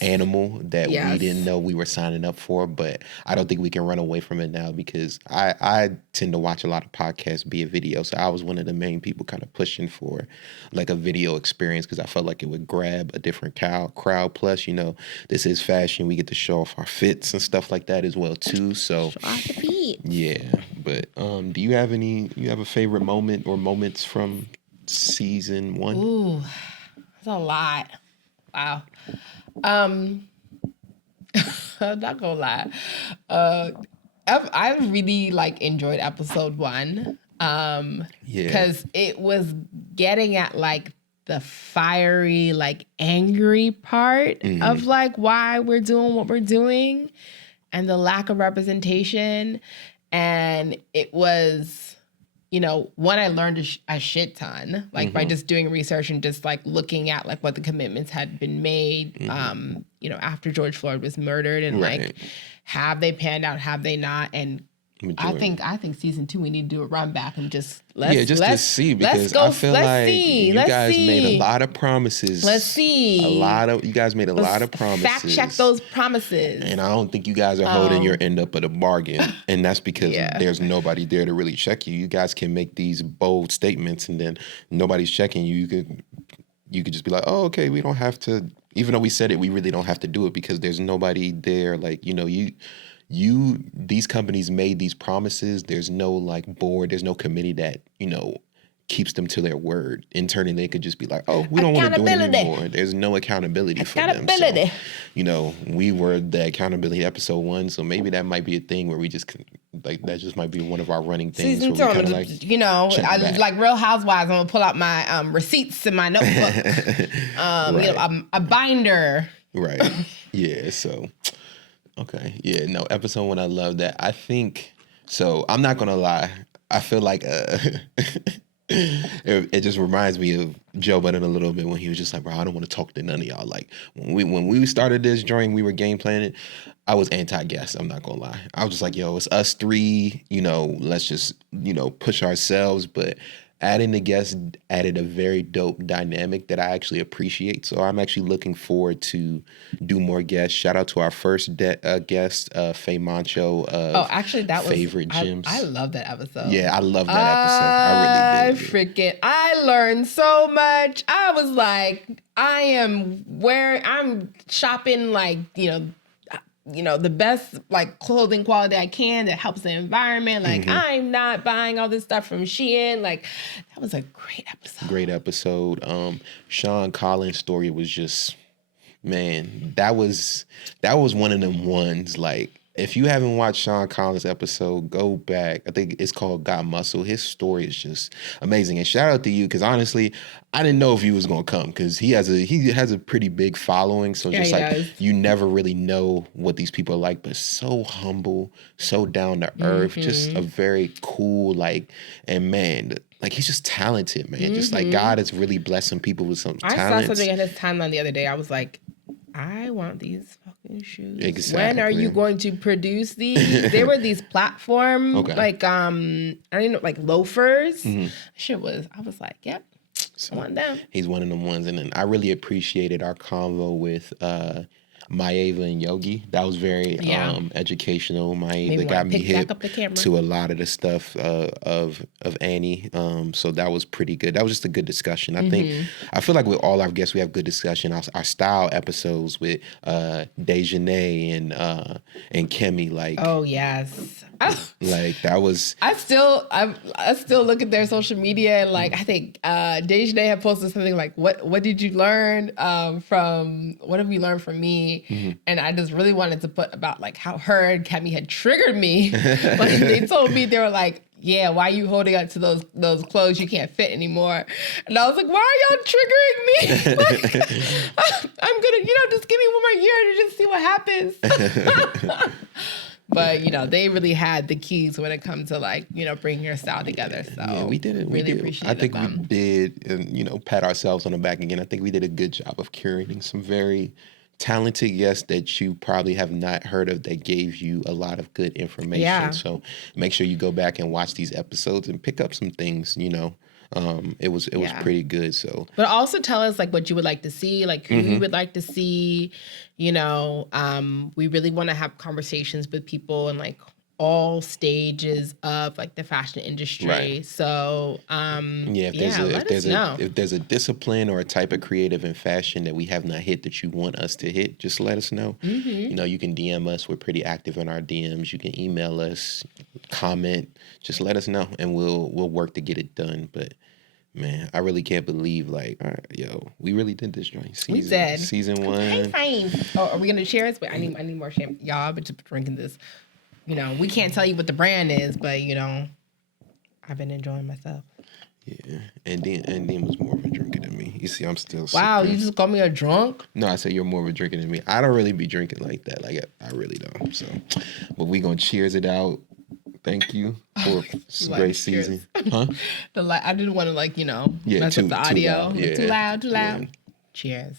animal that we didn't know we were signing up for. But I don't think we can run away from it now because I tend to watch a lot of podcasts via video. So I was one of the main people kind of pushing for like a video experience because I felt like it would grab a different crowd. Plus, you know, this is fashion. We get to show off our fits and stuff like that as well too. So show off the feet. Yeah. But do you have a favorite moment or moments from season 1? Ooh, that's a lot. Wow. I'm not gonna lie. I really like enjoyed episode 1. Because it was getting at like the fiery, like angry part of like why we're doing what we're doing and the lack of representation. And it was, you know, one, I learned a shit ton, like by just doing research and just like looking at like what the commitments had been made, you know, after George Floyd was murdered and like, have they panned out, have they not? And Majority. I think season 2 we need to do a run back and just to see because I feel like you guys made a lot of promises. Let's see. You guys made a lot of promises. Fact check those promises. And I don't think you guys are holding your end up at a bargain. And that's because there's nobody there to really check you. You guys can make these bold statements and then nobody's checking you. You could just be like, oh, okay, we don't have to, even though we said it, we really don't have to do it because there's nobody there. Like, you know, these companies made these promises. There's no like board, there's no committee that, you know, keeps them to their word. Internally, they could just be like, oh, we don't want to do it anymore. There's no accountability for them. So, you know, we were the accountability episode 1, so maybe that might be a thing where we just like that just might be one of our running things. Season 2, like, you know, I like Real Housewives. I'm gonna pull out my receipts in my notebook. You know, a binder. Right. Yeah. So. Okay. Yeah. No. Episode 1, I love that. I think so. I'm not gonna lie. I feel like it just reminds me of Joe Budden a little bit when he was just like, bro, I don't want to talk to none of y'all. Like when we started this joint, we were game planning. I was anti-guest. I'm not gonna lie. I was just like, yo, it's us 3. You know, let's just push ourselves. But adding the guests added a very dope dynamic that I actually appreciate. So I'm actually looking forward to do more guests. Shout out to our first guest, Faye Mancho. Actually, that was Favorite Gems. I love that episode. Yeah, I love that episode. I really did. I learned so much. I was like, I'm shopping like, the best like clothing quality I can that helps the environment. Like I'm not buying all this stuff from Shein. Like that was a great episode. Great episode. Sean Collins' story was just, man, that was one of them ones. Like if you haven't watched Sean Collins' episode, go back. I think it's called Got Muscle. His story is just amazing. And shout out to you because honestly, I didn't know if he was gonna come because he has a pretty big following. So just you never really know what these people are like, but so humble, so down to earth, just a very cool and man, like he's just talented, man. Just like God is really blessing people with some talent. I saw something in his timeline the other day. I was like, I want these fucking shoes. Exactly. When are you going to produce these? There were these platform I don't know, like loafers. I was like, yep. So one down. He's one of them ones. And then I really appreciated our convo with Muehleder and Yogi. That was very educational. Muehleder got me hip to a lot of the stuff of Annie. So that was pretty good. That was just a good discussion. I feel like with all our guests, we have good discussion. Our style episodes with Dejanay and Kemi, like oh yes. Like that was. I still look at their social media and like I think Dejanay had posted something like what did you learn from what have you learned from me? And I just really wanted to put about like how her and Kemi had triggered me. Like they told me they were like, yeah, why are you holding on to those clothes you can't fit anymore? And I was like, why are y'all triggering me? Like, I'm gonna just give me one more year to just see what happens. but they really had the keys when it comes to like bringing your style together. So yeah, we did it. Really I think them. we did, and pat ourselves on the back again. I think we did a good job of curating some very talented guests that you probably have not heard of that gave you a lot of good information. Yeah. So make sure you go back and watch these episodes and pick up some things. It was pretty good. So, but also tell us like what you would like to see, like who you would like to see. We really want to have conversations with people in like all stages of like the fashion industry. Right. So if there's a discipline or a type of creative in fashion that we have not hit that you want us to hit, just let us know. You can DM us. We're pretty active in our DMs. You can email us, comment. Just let us know, and we'll work to get it done. But man, I really can't believe all right, we really did this joint. Season 1. Hey, fine. Oh, are we gonna share it? Wait, I need more champagne. Y'all, but just drinking this. We can't tell you what the brand is, but I've been enjoying myself. Yeah, and Dean was more of a drinker than me. You see, I'm still. Wow, you just called me a drunk? No, I said you're more of a drinker than me. I don't really be drinking like that. Like I really don't. So, but we gonna cheers it out. Thank you for a great season. Huh? I didn't want to mess up the audio. Too loud. Yeah. Cheers.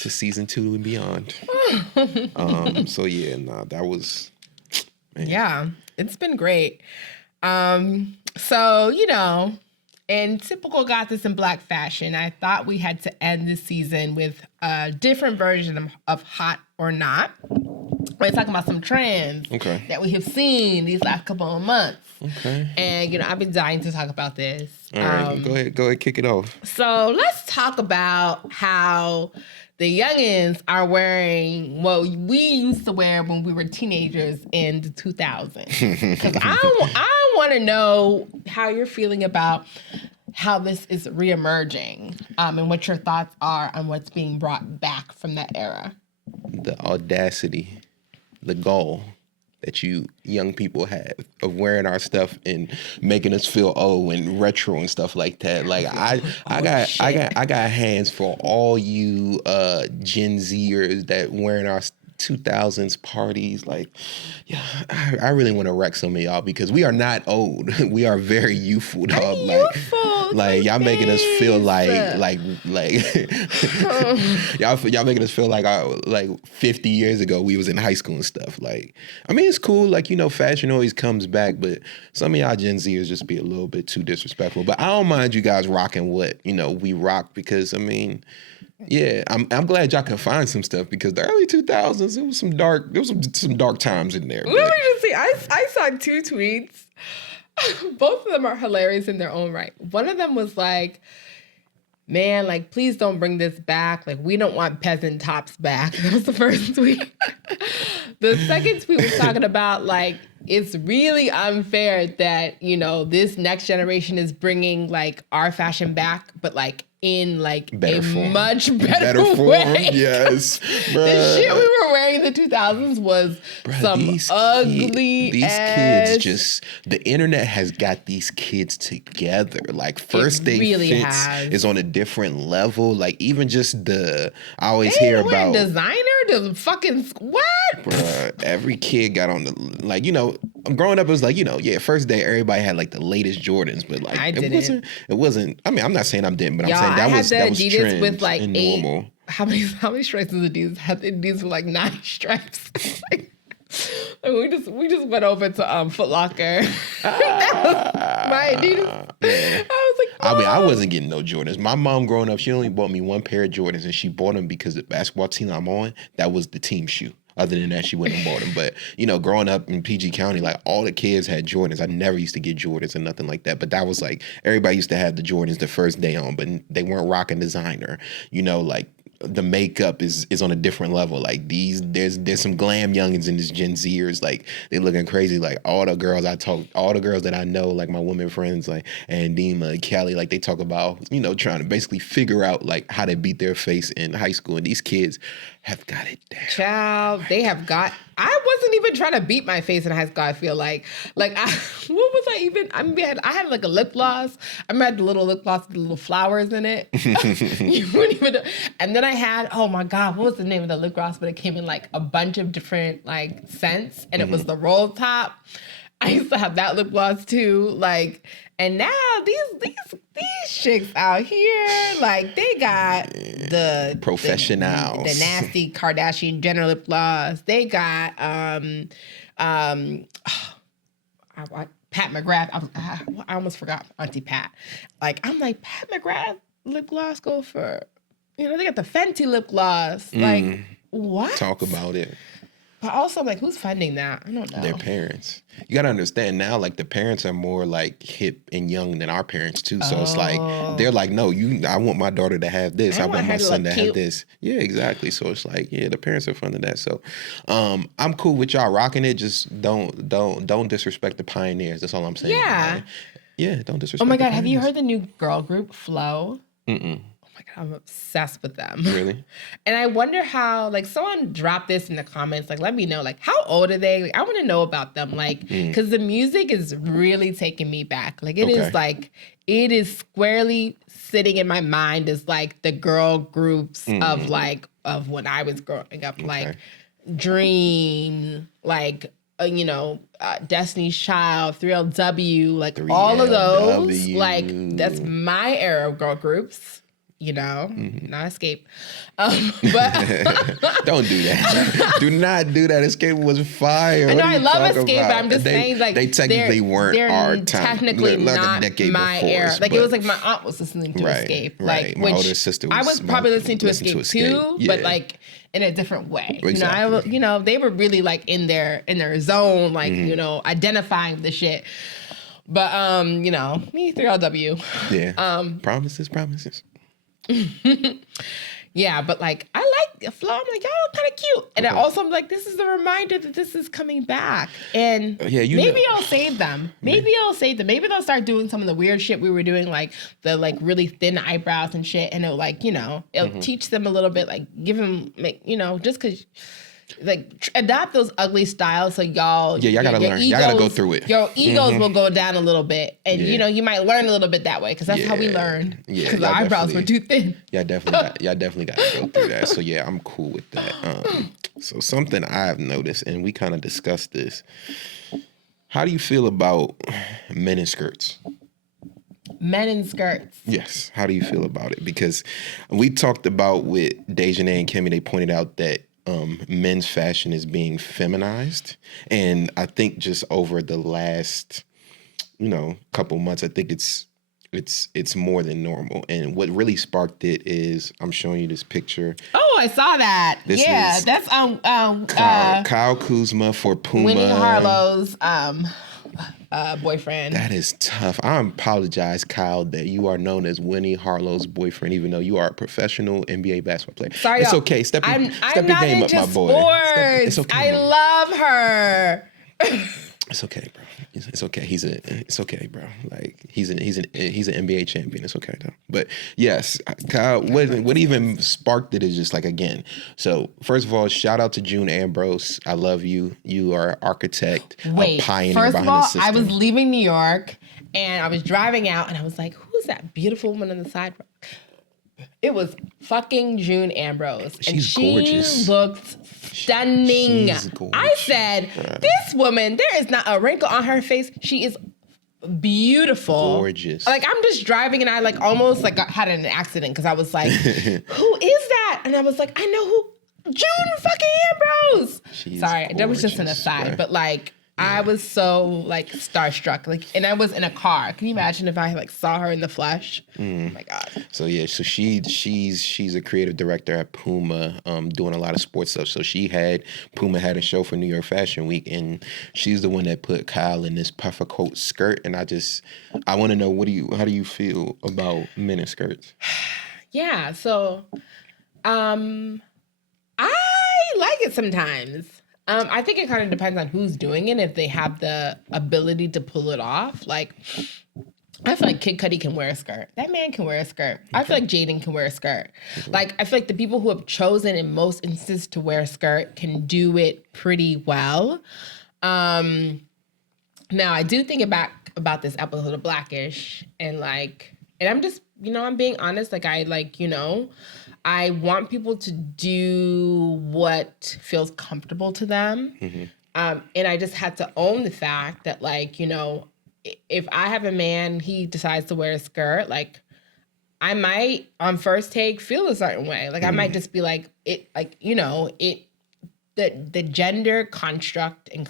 To season 2 and beyond. That was. Man. Yeah, it's been great. In typical Goddess in Black fashion, I thought we had to end this season with a different version of Hot or Not. We're talking about some trends that we have seen these last couple of months. Okay. And, I've been dying to talk about this. All right, go ahead, kick it off. So let's talk about how the youngins are wearing what we used to wear when we were teenagers in the 2000s. Because I want to know how you're feeling about how this is reemerging, and what your thoughts are on what's being brought back from that era. The audacity, the gall that you young people have of wearing our stuff and making us feel old and retro and stuff like that. Like I got hands for all you Gen Zers that wearing our 2000s parties. Like, yeah, I really want to wreck some of y'all because we are not old. We are very youthful, dog. Like y'all making us feel like y'all making us feel like 50 years ago we was in high school and stuff. Like, I mean, it's cool. Like, fashion always comes back, but some of y'all Gen Zers just be a little bit too disrespectful. But I don't mind you guys rocking what we rock because I mean. Yeah, I'm glad y'all can find some stuff because the early 2000s, it was some dark times in there. Let me just see. I saw 2 tweets. Both of them are hilarious in their own right. One of them was like, man, like, please don't bring this back. Like, we don't want peasant tops back. That was the first tweet. The second tweet was talking about, like, it's really unfair that, this next generation is bringing, like, our fashion back, but, like, in like better a form. Much better way. Yes. The shit we were wearing in the 2000s was some ugly these kids just the internet has got these kids together. Like First Day really Fits is on a different level. Like even just I always hear about designer, the fucking what? Bruh, every kid got on the growing up it was like, First Day everybody had like the latest Jordans, but like it wasn't I mean, I'm not saying I didn't, but I'm saying that was Adidas trend with like and 8 normal. How many stripes does Adidas have? Adidas with like 9 stripes. we just went over to Foot Locker. My Adidas. Yeah. I was like, I mean, I wasn't getting no Jordans. My mom growing up, she only bought me 1 pair of Jordans, and she bought them because the basketball team I'm on, that was the team shoe. Other than that, she wouldn't have bought them. But, growing up in PG County, like, all the kids had Jordans. I never used to get Jordans or nothing like that. But that was, like, everybody used to have the Jordans the first day on, but they weren't rocking designer. Like, the makeup is on a different level. Like, there's some glam youngins in this Gen Zers. Like, they looking crazy. Like, all the girls that I know, like, my women friends, like, Andima, Kelly, like, they talk about, trying to basically figure out, like, how to beat their face in high school. And these kids have got it down. Child, they have got I wasn't even trying to beat my face in high school. I feel like what was I even? I mean, I had like a lip gloss. I remember I had the little lip gloss with the little flowers in it. You wouldn't even. And then I had, oh my God, what was the name of the lip gloss? But it came in like a bunch of different like scents, and it was the roll top. I used to have that lip gloss too. Like, and now these chicks out here, like they got the professionals, the nasty Kardashian Jenner lip gloss. They got Pat McGrath. I almost forgot Auntie Pat. Like I'm like, Pat McGrath lip gloss go for, they got the Fenty lip gloss. Like what? Talk about it. But also, I'm like, who's funding that? I don't know. Their parents. You got to understand now, like, the parents are more, like, hip and young than our parents, too. So it's like, they're like, no, I want my daughter to have this. I want my son to have this. Yeah, exactly. So it's like, yeah, the parents are funding that. So I'm cool with y'all rocking it. Just don't disrespect the pioneers. That's all I'm saying. Yeah. Right? Yeah, don't disrespect Oh, my God. the Have you pioneers. heard the new girl group, Flow? Mm-mm. Oh my God, I'm obsessed with them. Really? And I wonder how, like, someone dropped this in the comments, like, let me know, like, how old are they? Like, I want to know about them, like, because the music is really taking me back. Like, it is, like, it is squarely sitting in my mind as, like, the girl groups of, like, of when I was growing up, like, Dream, like, Destiny's Child, 3LW, like, all of those, like, that's my era of girl groups. Not Escape. But don't do that. Do not do that. Escape was fire. I know I love Escape, but I'm just saying, like, they technically weren't our time. Technically not my era. Like, it was like my aunt was listening to Escape. Like, my older sister was. I was probably listening to Escape too, but like in a different way. Exactly. They were really like in their zone, like identifying the shit. But me, 3LW. Yeah. Promises. Yeah, but like I like Flow. I'm like, y'all kind of cute, and I also am like, this is a reminder that this is coming back, and maybe I'll save them. Maybe they'll start doing some of the weird shit we were doing, like the like really thin eyebrows and shit, and it'll like it'll teach them a little bit, like give them just because. Like adopt those ugly styles, so y'all. Yeah, y'all gotta learn. Y'all gotta go through it. Your egos will go down a little bit, and you might learn a little bit that way because that's how we learn. Yeah, because the eyebrows were too thin. Y'all definitely got to go through that. So yeah, I'm cool with that. So something I've noticed, and we kind of discussed this. How do you feel about men in skirts? Men in skirts. Yes. How do you feel about it? Because we talked about with Dejanay and Kimmy, they pointed out that men's fashion is being feminized, and I think just over the last couple months, I think it's more than normal. And what really sparked it is I'm showing you this picture. Oh, I saw that. That's Kyle Kuzma for Puma. Winnie Harlow's boyfriend. That is tough. I apologize, Kyle, that you are known as Winnie Harlow's boyfriend, even though you are a professional NBA basketball player. Sorry, it's okay. Step your game up, my boy. It's okay. I love her. It's okay, bro. It's okay. It's okay, bro. Like he's an NBA champion. It's okay though. But yes, Kyle, what even sparked it is just like, again. So first of all, shout out to June Ambrose. I love you. You are an architect, a pioneer behind the system. I was leaving New York and I was driving out and I was like, who's that beautiful woman on the sidewalk? It was fucking June Ambrose. She's and gorgeous. She looked stunning. She's gorgeous. I said, this woman, there is not a wrinkle on her face. She is beautiful. Gorgeous. Like, I'm just driving and I like almost like had an accident because I was like, who is that? And I was like, I know who, June fucking Ambrose. Sorry, that was just an aside, but like, I was so like starstruck, like, and I was in a car. Can you imagine if I like saw her in the flesh? Oh my God. So yeah, so she's a creative director at Puma, doing a lot of sports stuff. So Puma had a show for New York Fashion Week, and she's the one that put Kyle in this puffer coat skirt. And I want to know, how do you feel about men in skirts? Yeah, so, I like it sometimes. I think it kind of depends on who's doing it, if they have the ability to pull it off. Like, I feel like Kid Cudi can wear a skirt. That man can wear a skirt. Okay. I feel like Jaden can wear a skirt. Okay. Like, I feel like the people who have chosen in most instances to wear a skirt can do it pretty well. Now, I do think about this episode of Blackish, and like, and I'm just, I'm being honest. Like, I want people to do what feels comfortable to them. Mm-hmm. And I just had to own the fact that, like, if I have a man, he decides to wear a skirt, like, I might, on first take, feel a certain way. Like, I might just be like, the gender construct and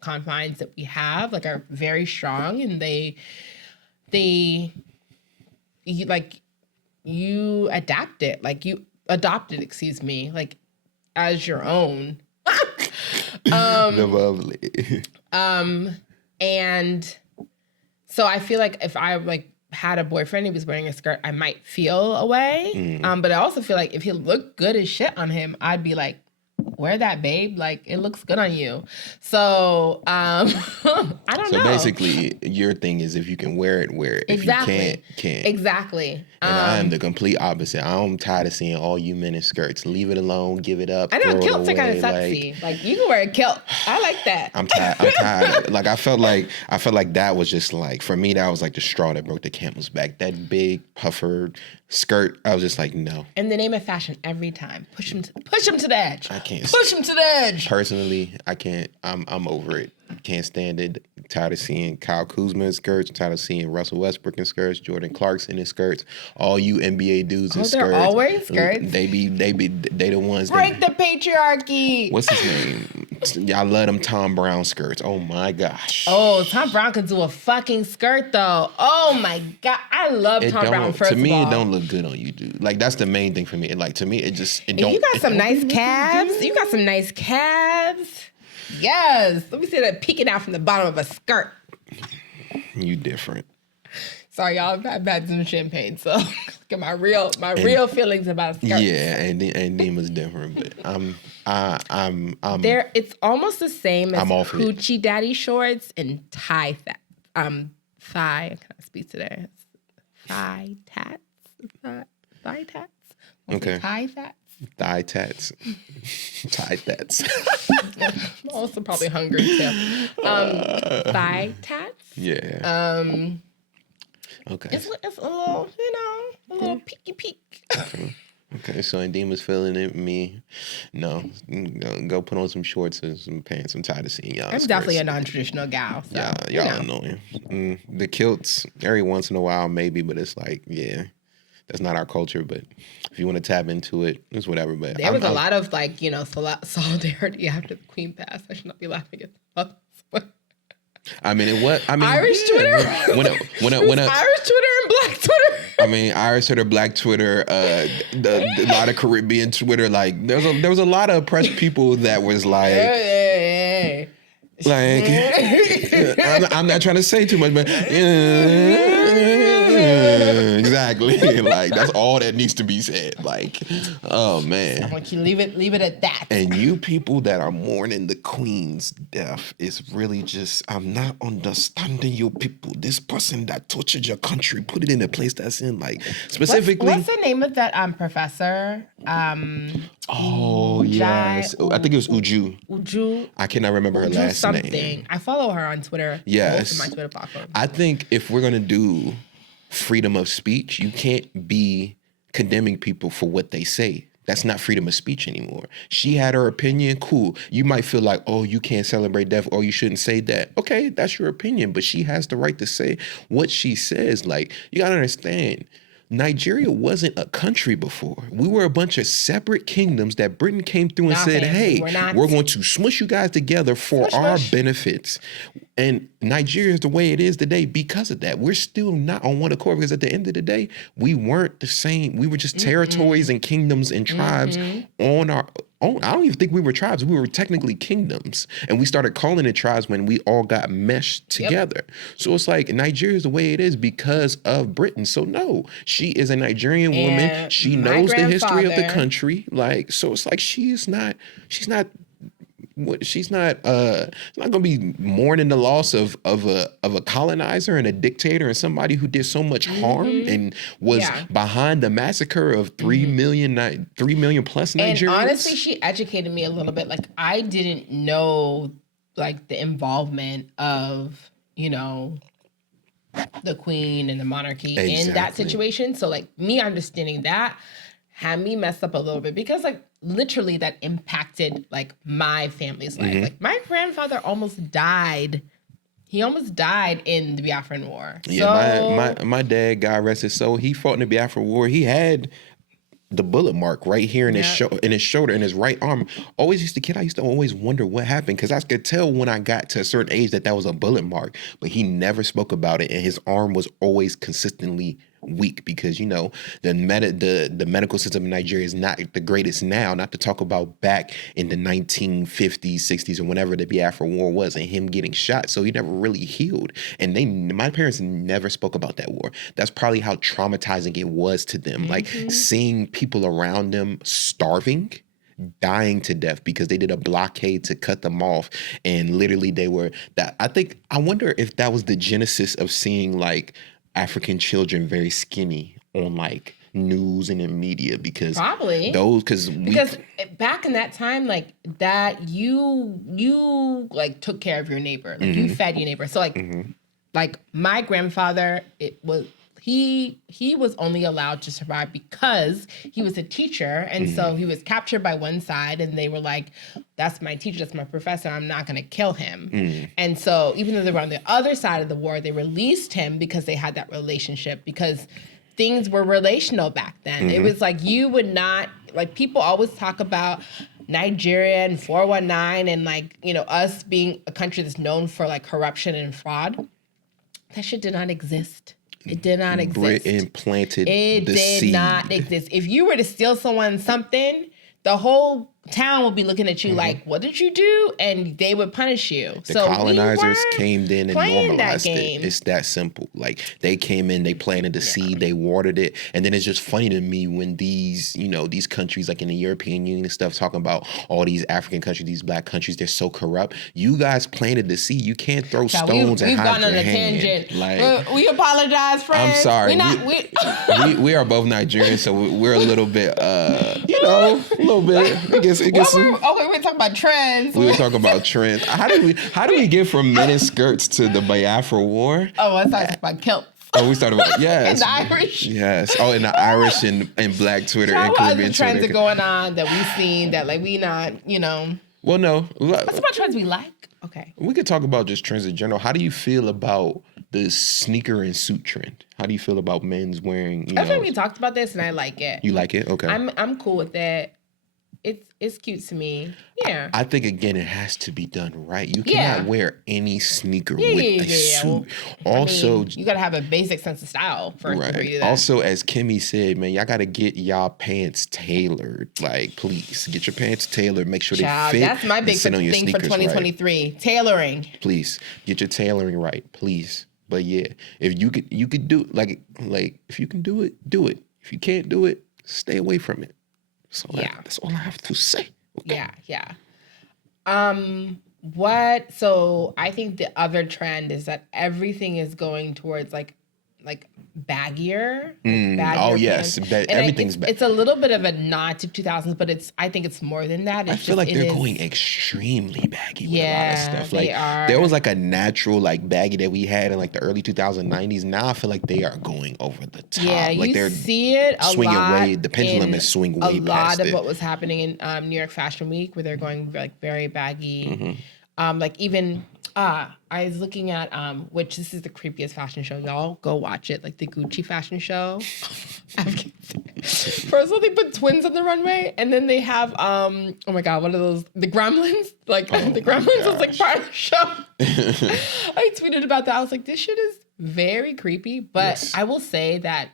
confines that we have, like, are very strong, and you adapt it, like, you adopt it, like, as your own. The Bubbly. And so I feel like if I like had a boyfriend, he was wearing a skirt, I might feel a way. But I also feel like if he looked good as shit on him, I'd be like, wear that, babe. Like, it looks good on you. So I don't know. So basically, your thing is, if you can wear it, wear it. Exactly. If you can't. Exactly. And I am the complete opposite. I'm tired of seeing all you men in skirts. Leave it alone. Give it up. I know, kilts are kind of sexy. Like, you can wear a kilt. I like that. I'm tired. Like, I felt like that was just like, for me, that was like the straw that broke the camel's back. That big puffer skirt, I was just like, no. In the name of fashion, every time, push him to the edge. I can't. Push him to the edge. Personally, I can't. I'm over it. Can't stand it. Tired of seeing Kyle Kuzma in skirts. Tired of seeing Russell Westbrook in skirts. Jordan Clarkson in skirts. All you NBA dudes in skirts. They're all wearing skirts. They the ones. Break the patriarchy. What's his name? I love them Tom Brown skirts. Oh my gosh. Oh, Tom Brown can do a fucking skirt though. Oh my god, I love Tom Brown. First of all, to me, it don't look good on you, dude. Like, that's the main thing for me. Like, to me, it don't. You got some nice calves. You got some nice calves. Yes. Let me see that peeking out from the bottom of a skirt. You different. Sorry, y'all. I've had some champagne, so look at my real feelings about skirts. Yeah, and Ndima's different, but I'm there. It's almost the same as hoochie daddy shorts and thigh. Can I speak today? Thigh tats. Thigh tats. Okay. Thigh tats. Thigh tats. Thigh tats. I'm also probably hungry too. Thigh tats. Yeah. Okay. It's a little, a little peeky peek. Okay, so Ndima's feeling it. Me, no. Go put on some shorts and some pants. I'm tired of seeing y'all. I'm definitely a non-traditional gal. So, y'all annoying. The kilts, every once in a while, maybe, but it's like, yeah, that's not our culture. But if you want to tap into it, it's whatever. But there was a lot of like, solidarity after the Queen passed. I should not be laughing at that. I mean, Irish Twitter? When Irish Twitter and Black Twitter? I mean, Irish Twitter, Black Twitter, a lot of Caribbean Twitter. Like, there was a lot of oppressed people that was like, like, I'm not trying to say too much, but exactly. Like, that's all that needs to be said. Like, oh man. I'm like, you leave it at that. And you people that are mourning the Queen's death is really just, I'm not understanding you people. This person that tortured your country, put it in a place that's in, like, specifically. What's the name of that professor? Oh, yes. I think it was Uju. I cannot remember her last name. I follow her on Twitter. Yes. Most of my Twitter platforms. I think if we're going to do freedom of speech, you can't be condemning people for what they say. That's not freedom of speech anymore. She had her opinion, cool. You might feel like, oh, you can't celebrate death, or you shouldn't say that. Okay, that's your opinion, but she has the right to say what she says. Like, you got to understand, Nigeria wasn't a country before. We were a bunch of separate kingdoms that Britain came through and said, hey, we're going to smush you guys together for our benefits. And Nigeria is the way it is today because of that. We're still not on one accord because at the end of the day, we weren't the same. We were just territories and kingdoms and tribes on our own. I don't even think we were tribes. We were technically kingdoms. And we started calling it tribes when we all got meshed together. So it's like Nigeria is the way it is because of Britain. So no, she is a Nigerian woman. She knows the history of the country. Like, so it's like she's not she's not gonna be mourning the loss of a colonizer and a dictator and somebody who did so much harm and was behind the massacre of 3 million plus Nigerians. And honestly, she educated me a little bit. Like, I didn't know like the involvement of, you know, the queen and the monarchy in that situation. So like me understanding that had me messed up a little bit because like literally that impacted like my family's life. Like my grandfather almost died. He almost died in the Biafran War. Yeah, so, my dad, God rest his soul, he fought in the Biafran War. He had the bullet mark right here in his shoulder, in his right arm. Always used to, I used to always wonder what happened because I could tell when I got to a certain age that was a bullet mark, but he never spoke about it, and his arm was always consistently weak because, you know, the medical system in Nigeria is not the greatest now, not to talk about back in the 1950s, 60s, or whenever the Biafra War was and him getting shot. So he never really healed. And my parents never spoke about that war. That's probably how traumatizing it was to them. Like seeing people around them starving, dying to death because they did a blockade to cut them off. And literally they were that. I wonder if that was the genesis of seeing like African children very skinny on like news and in media because probably because back in that time like that you like took care of your neighbor, like you fed your neighbor. So like my grandfather, he was only allowed to survive because he was a teacher, and so he was captured by one side and they were like, that's my teacher, that's my professor, I'm not going to kill him. And so even though they were on the other side of the war, they released him because they had that relationship, because things were relational back then. It was like you would not, like people always talk about Nigeria and 419 and like, you know, us being a country that's known for like corruption and fraud. That shit did not exist. It did not exist. Britain planted the seed. It did not exist. If you were to steal someone something, the whole town would be looking at you like, what did you do? And they would punish you. The colonizers came in and normalized it. It's that simple. Like they came in, they planted the seed, they watered it. And then it's just funny to me when these, you know, these countries like in the European Union and stuff talking about all these African countries, these black countries, they're so corrupt. You guys planted the seed. You can't throw stones and hide your hand. Tangent. Like, we apologize, friends. I'm sorry. We are both Nigerians, so we're a little bit, you know, a little bit. We're talking about trends. We were talking about trends. How do we get from men in skirts to the Biafra War? Oh, I started about kilts. Oh, we started about and the Irish. Yes. Oh, and the Irish and Black Twitter and Caribbean Twitter. Trends are going on that we've seen that like we not, you know. Well, no. What's about trends we like? Okay. We could talk about just trends in general. How do you feel about the sneaker and suit trend? How do you feel about men's wearing? I think we talked about this and I like it. You like it? Okay. I'm cool with it. It's cute to me. Yeah. I think again it has to be done right. You cannot wear any sneaker with a suit. Well, also, you gotta have a basic sense of style first before you do that. Also, as Kimmy said, man, y'all gotta get y'all pants tailored. Like, please get your pants tailored. Make sure they fit. That's my big thing for 2023. Right. Tailoring. Please get your tailoring right, please. But yeah, if you could do like if you can do it, do it. If you can't do it, stay away from it. So that's all I have to say. Okay. Yeah. So I think the other trend is that everything is going towards like baggier. Oh yes, everything's baggy. It's a little bit of a nod to 2000s, but I think it's more than that. I feel like they're going extremely baggy with a lot of stuff. Like there was like a natural like baggy that we had in like the early 2090s. Now I feel like they are going over the top. Yeah, like you see it a swinging lot. The pendulum is swinging way past it. A lot of what was happening in New York Fashion Week, where they're going like very baggy. Like even. I was looking at, which this is the creepiest fashion show. Y'all go watch it, like the Gucci fashion show. First of all, they put twins on the runway, and then they have, oh my God, what are those? The Gremlins? Like, the Gremlins was like part of the show. I tweeted about that. I was like, this shit is very creepy. But I will say that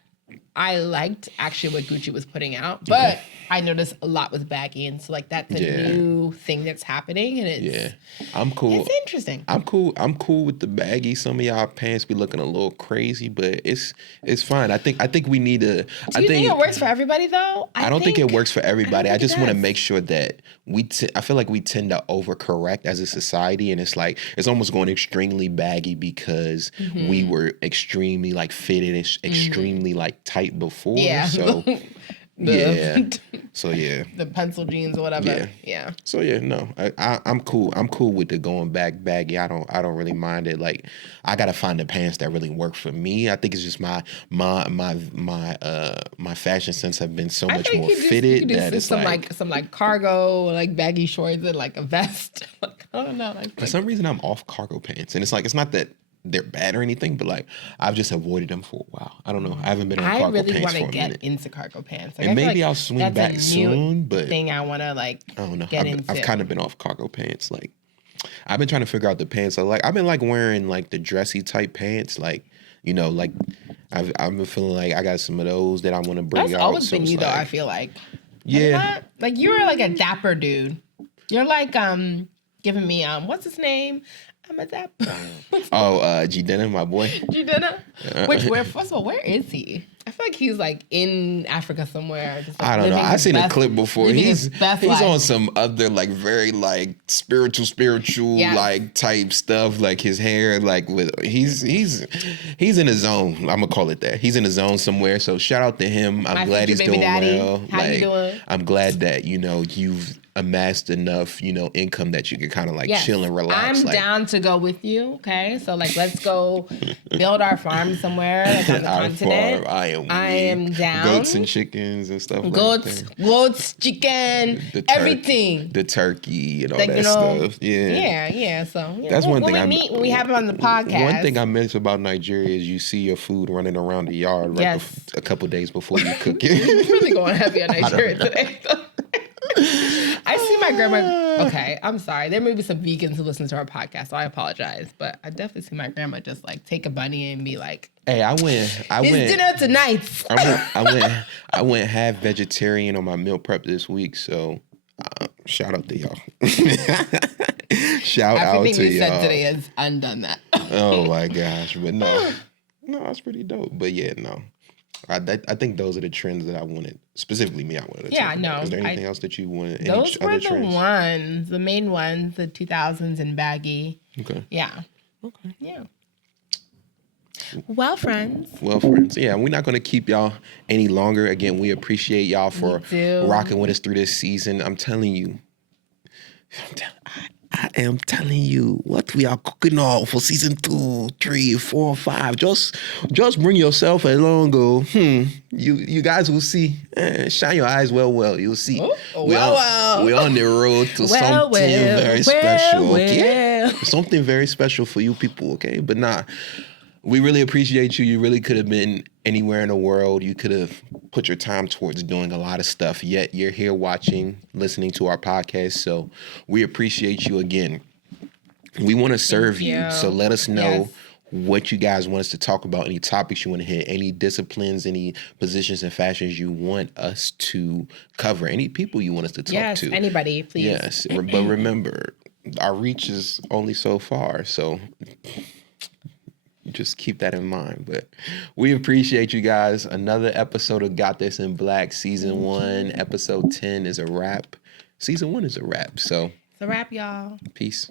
I liked actually what Gucci was putting out, but I noticed a lot with baggy, and so like that's a new thing that's happening, and it's I'm cool. It's interesting. I'm cool with the baggy. Some of y'all pants be looking a little crazy, but it's fine. I think we need to. Do you think it works for everybody though? I don't think it works for everybody. I just want to make sure that I feel like we tend to overcorrect as a society, and it's like it's almost going extremely baggy because we were extremely like fitted, extremely like tight before. Yeah. So the pencil jeans or whatever. Yeah. So no, I'm cool. I'm cool with the going back baggy. I don't really mind it. Like I gotta find the pants that really work for me. I think it's just my fashion sense have been so much more fitted that it's some cargo, like baggy shorts and like a vest. Like, I don't know. For some reason I'm off cargo pants, and it's like it's not that they're bad or anything, but like I've just avoided them for a while. I don't know. I haven't been on cargo pants for a minute. I really want to get into cargo pants. Like, and maybe I'll swing back soon, but thing I want to I don't know. Get into. I've kind of been off cargo pants. Like I've been trying to figure out the pants. So like I've been like wearing like the dressy type pants. Like like I've been feeling like I got some of those that I want to bring out. That's always been you though. I feel like like you're like a dapper dude. You're like giving me what's his name? I'm a dapper. G Denna, my boy. G Denna? First of all, where is he? I feel like he's like in Africa somewhere. Just, like, I don't know. I've seen a clip before. He's on some other like very like spiritual like type stuff. Like his hair, like he's in a zone. I'm gonna call it that. He's in a zone somewhere. So shout out to him. I'm glad he's doing well. How you doing? I'm glad that you've amassed enough, income that you can kind of like chill and relax. I'm down to go with you. Okay, so like let's go build our farm somewhere like on the continent. I am down. Goats and chickens and stuff. Goats, chicken, everything. The turkey and all that stuff. Yeah. So that's one thing. When we have it on the podcast. One thing I miss about Nigeria is you see your food running around the yard a couple days before you cook it. I'm really going heavy on Nigeria today. I see my grandma. Okay, I'm sorry. There may be some vegans who listen to our podcast, so I apologize. But I definitely see my grandma just like take a bunny and be like, "Hey, I went. It's dinner tonight." I went half vegetarian on my meal prep this week, so shout out to y'all. Shout out to y'all. Everything you said today has undone that. Oh my gosh, but no, it's pretty dope. But no. I think those are the trends that I wanted. Specifically me, I wanted to talk about. Is there anything else that you wanted? Those were the main ones, the 2000s and baggy. Okay. Yeah. Okay. Yeah. Well, friends. Yeah, we're not going to keep y'all any longer. Again, we appreciate y'all for rocking with us through this season. I'm telling you. I am telling you what we are cooking on for season 2, 3, 4, 5. Just bring yourself along. Go. You guys will see. Shine your eyes. Well. You'll see. We're on the road to something very special. Okay, something very special for you people. Okay, but we really appreciate you. You really could have been anywhere in the world. You could have put your time towards doing a lot of stuff, yet you're here watching, listening to our podcast. So we appreciate you again. We want to serve you. So let us know what you guys want us to talk about, any topics you want to hit, any disciplines, any positions and fashions you want us to cover, any people you want us to talk to. Yes, anybody, please. Yes, but remember, our reach is only so far. So just keep that in mind. But we appreciate you guys. Another episode of Got This in Black, season 1, episode 10 is a wrap. Season 1 is a wrap. So it's a wrap, y'all. Peace.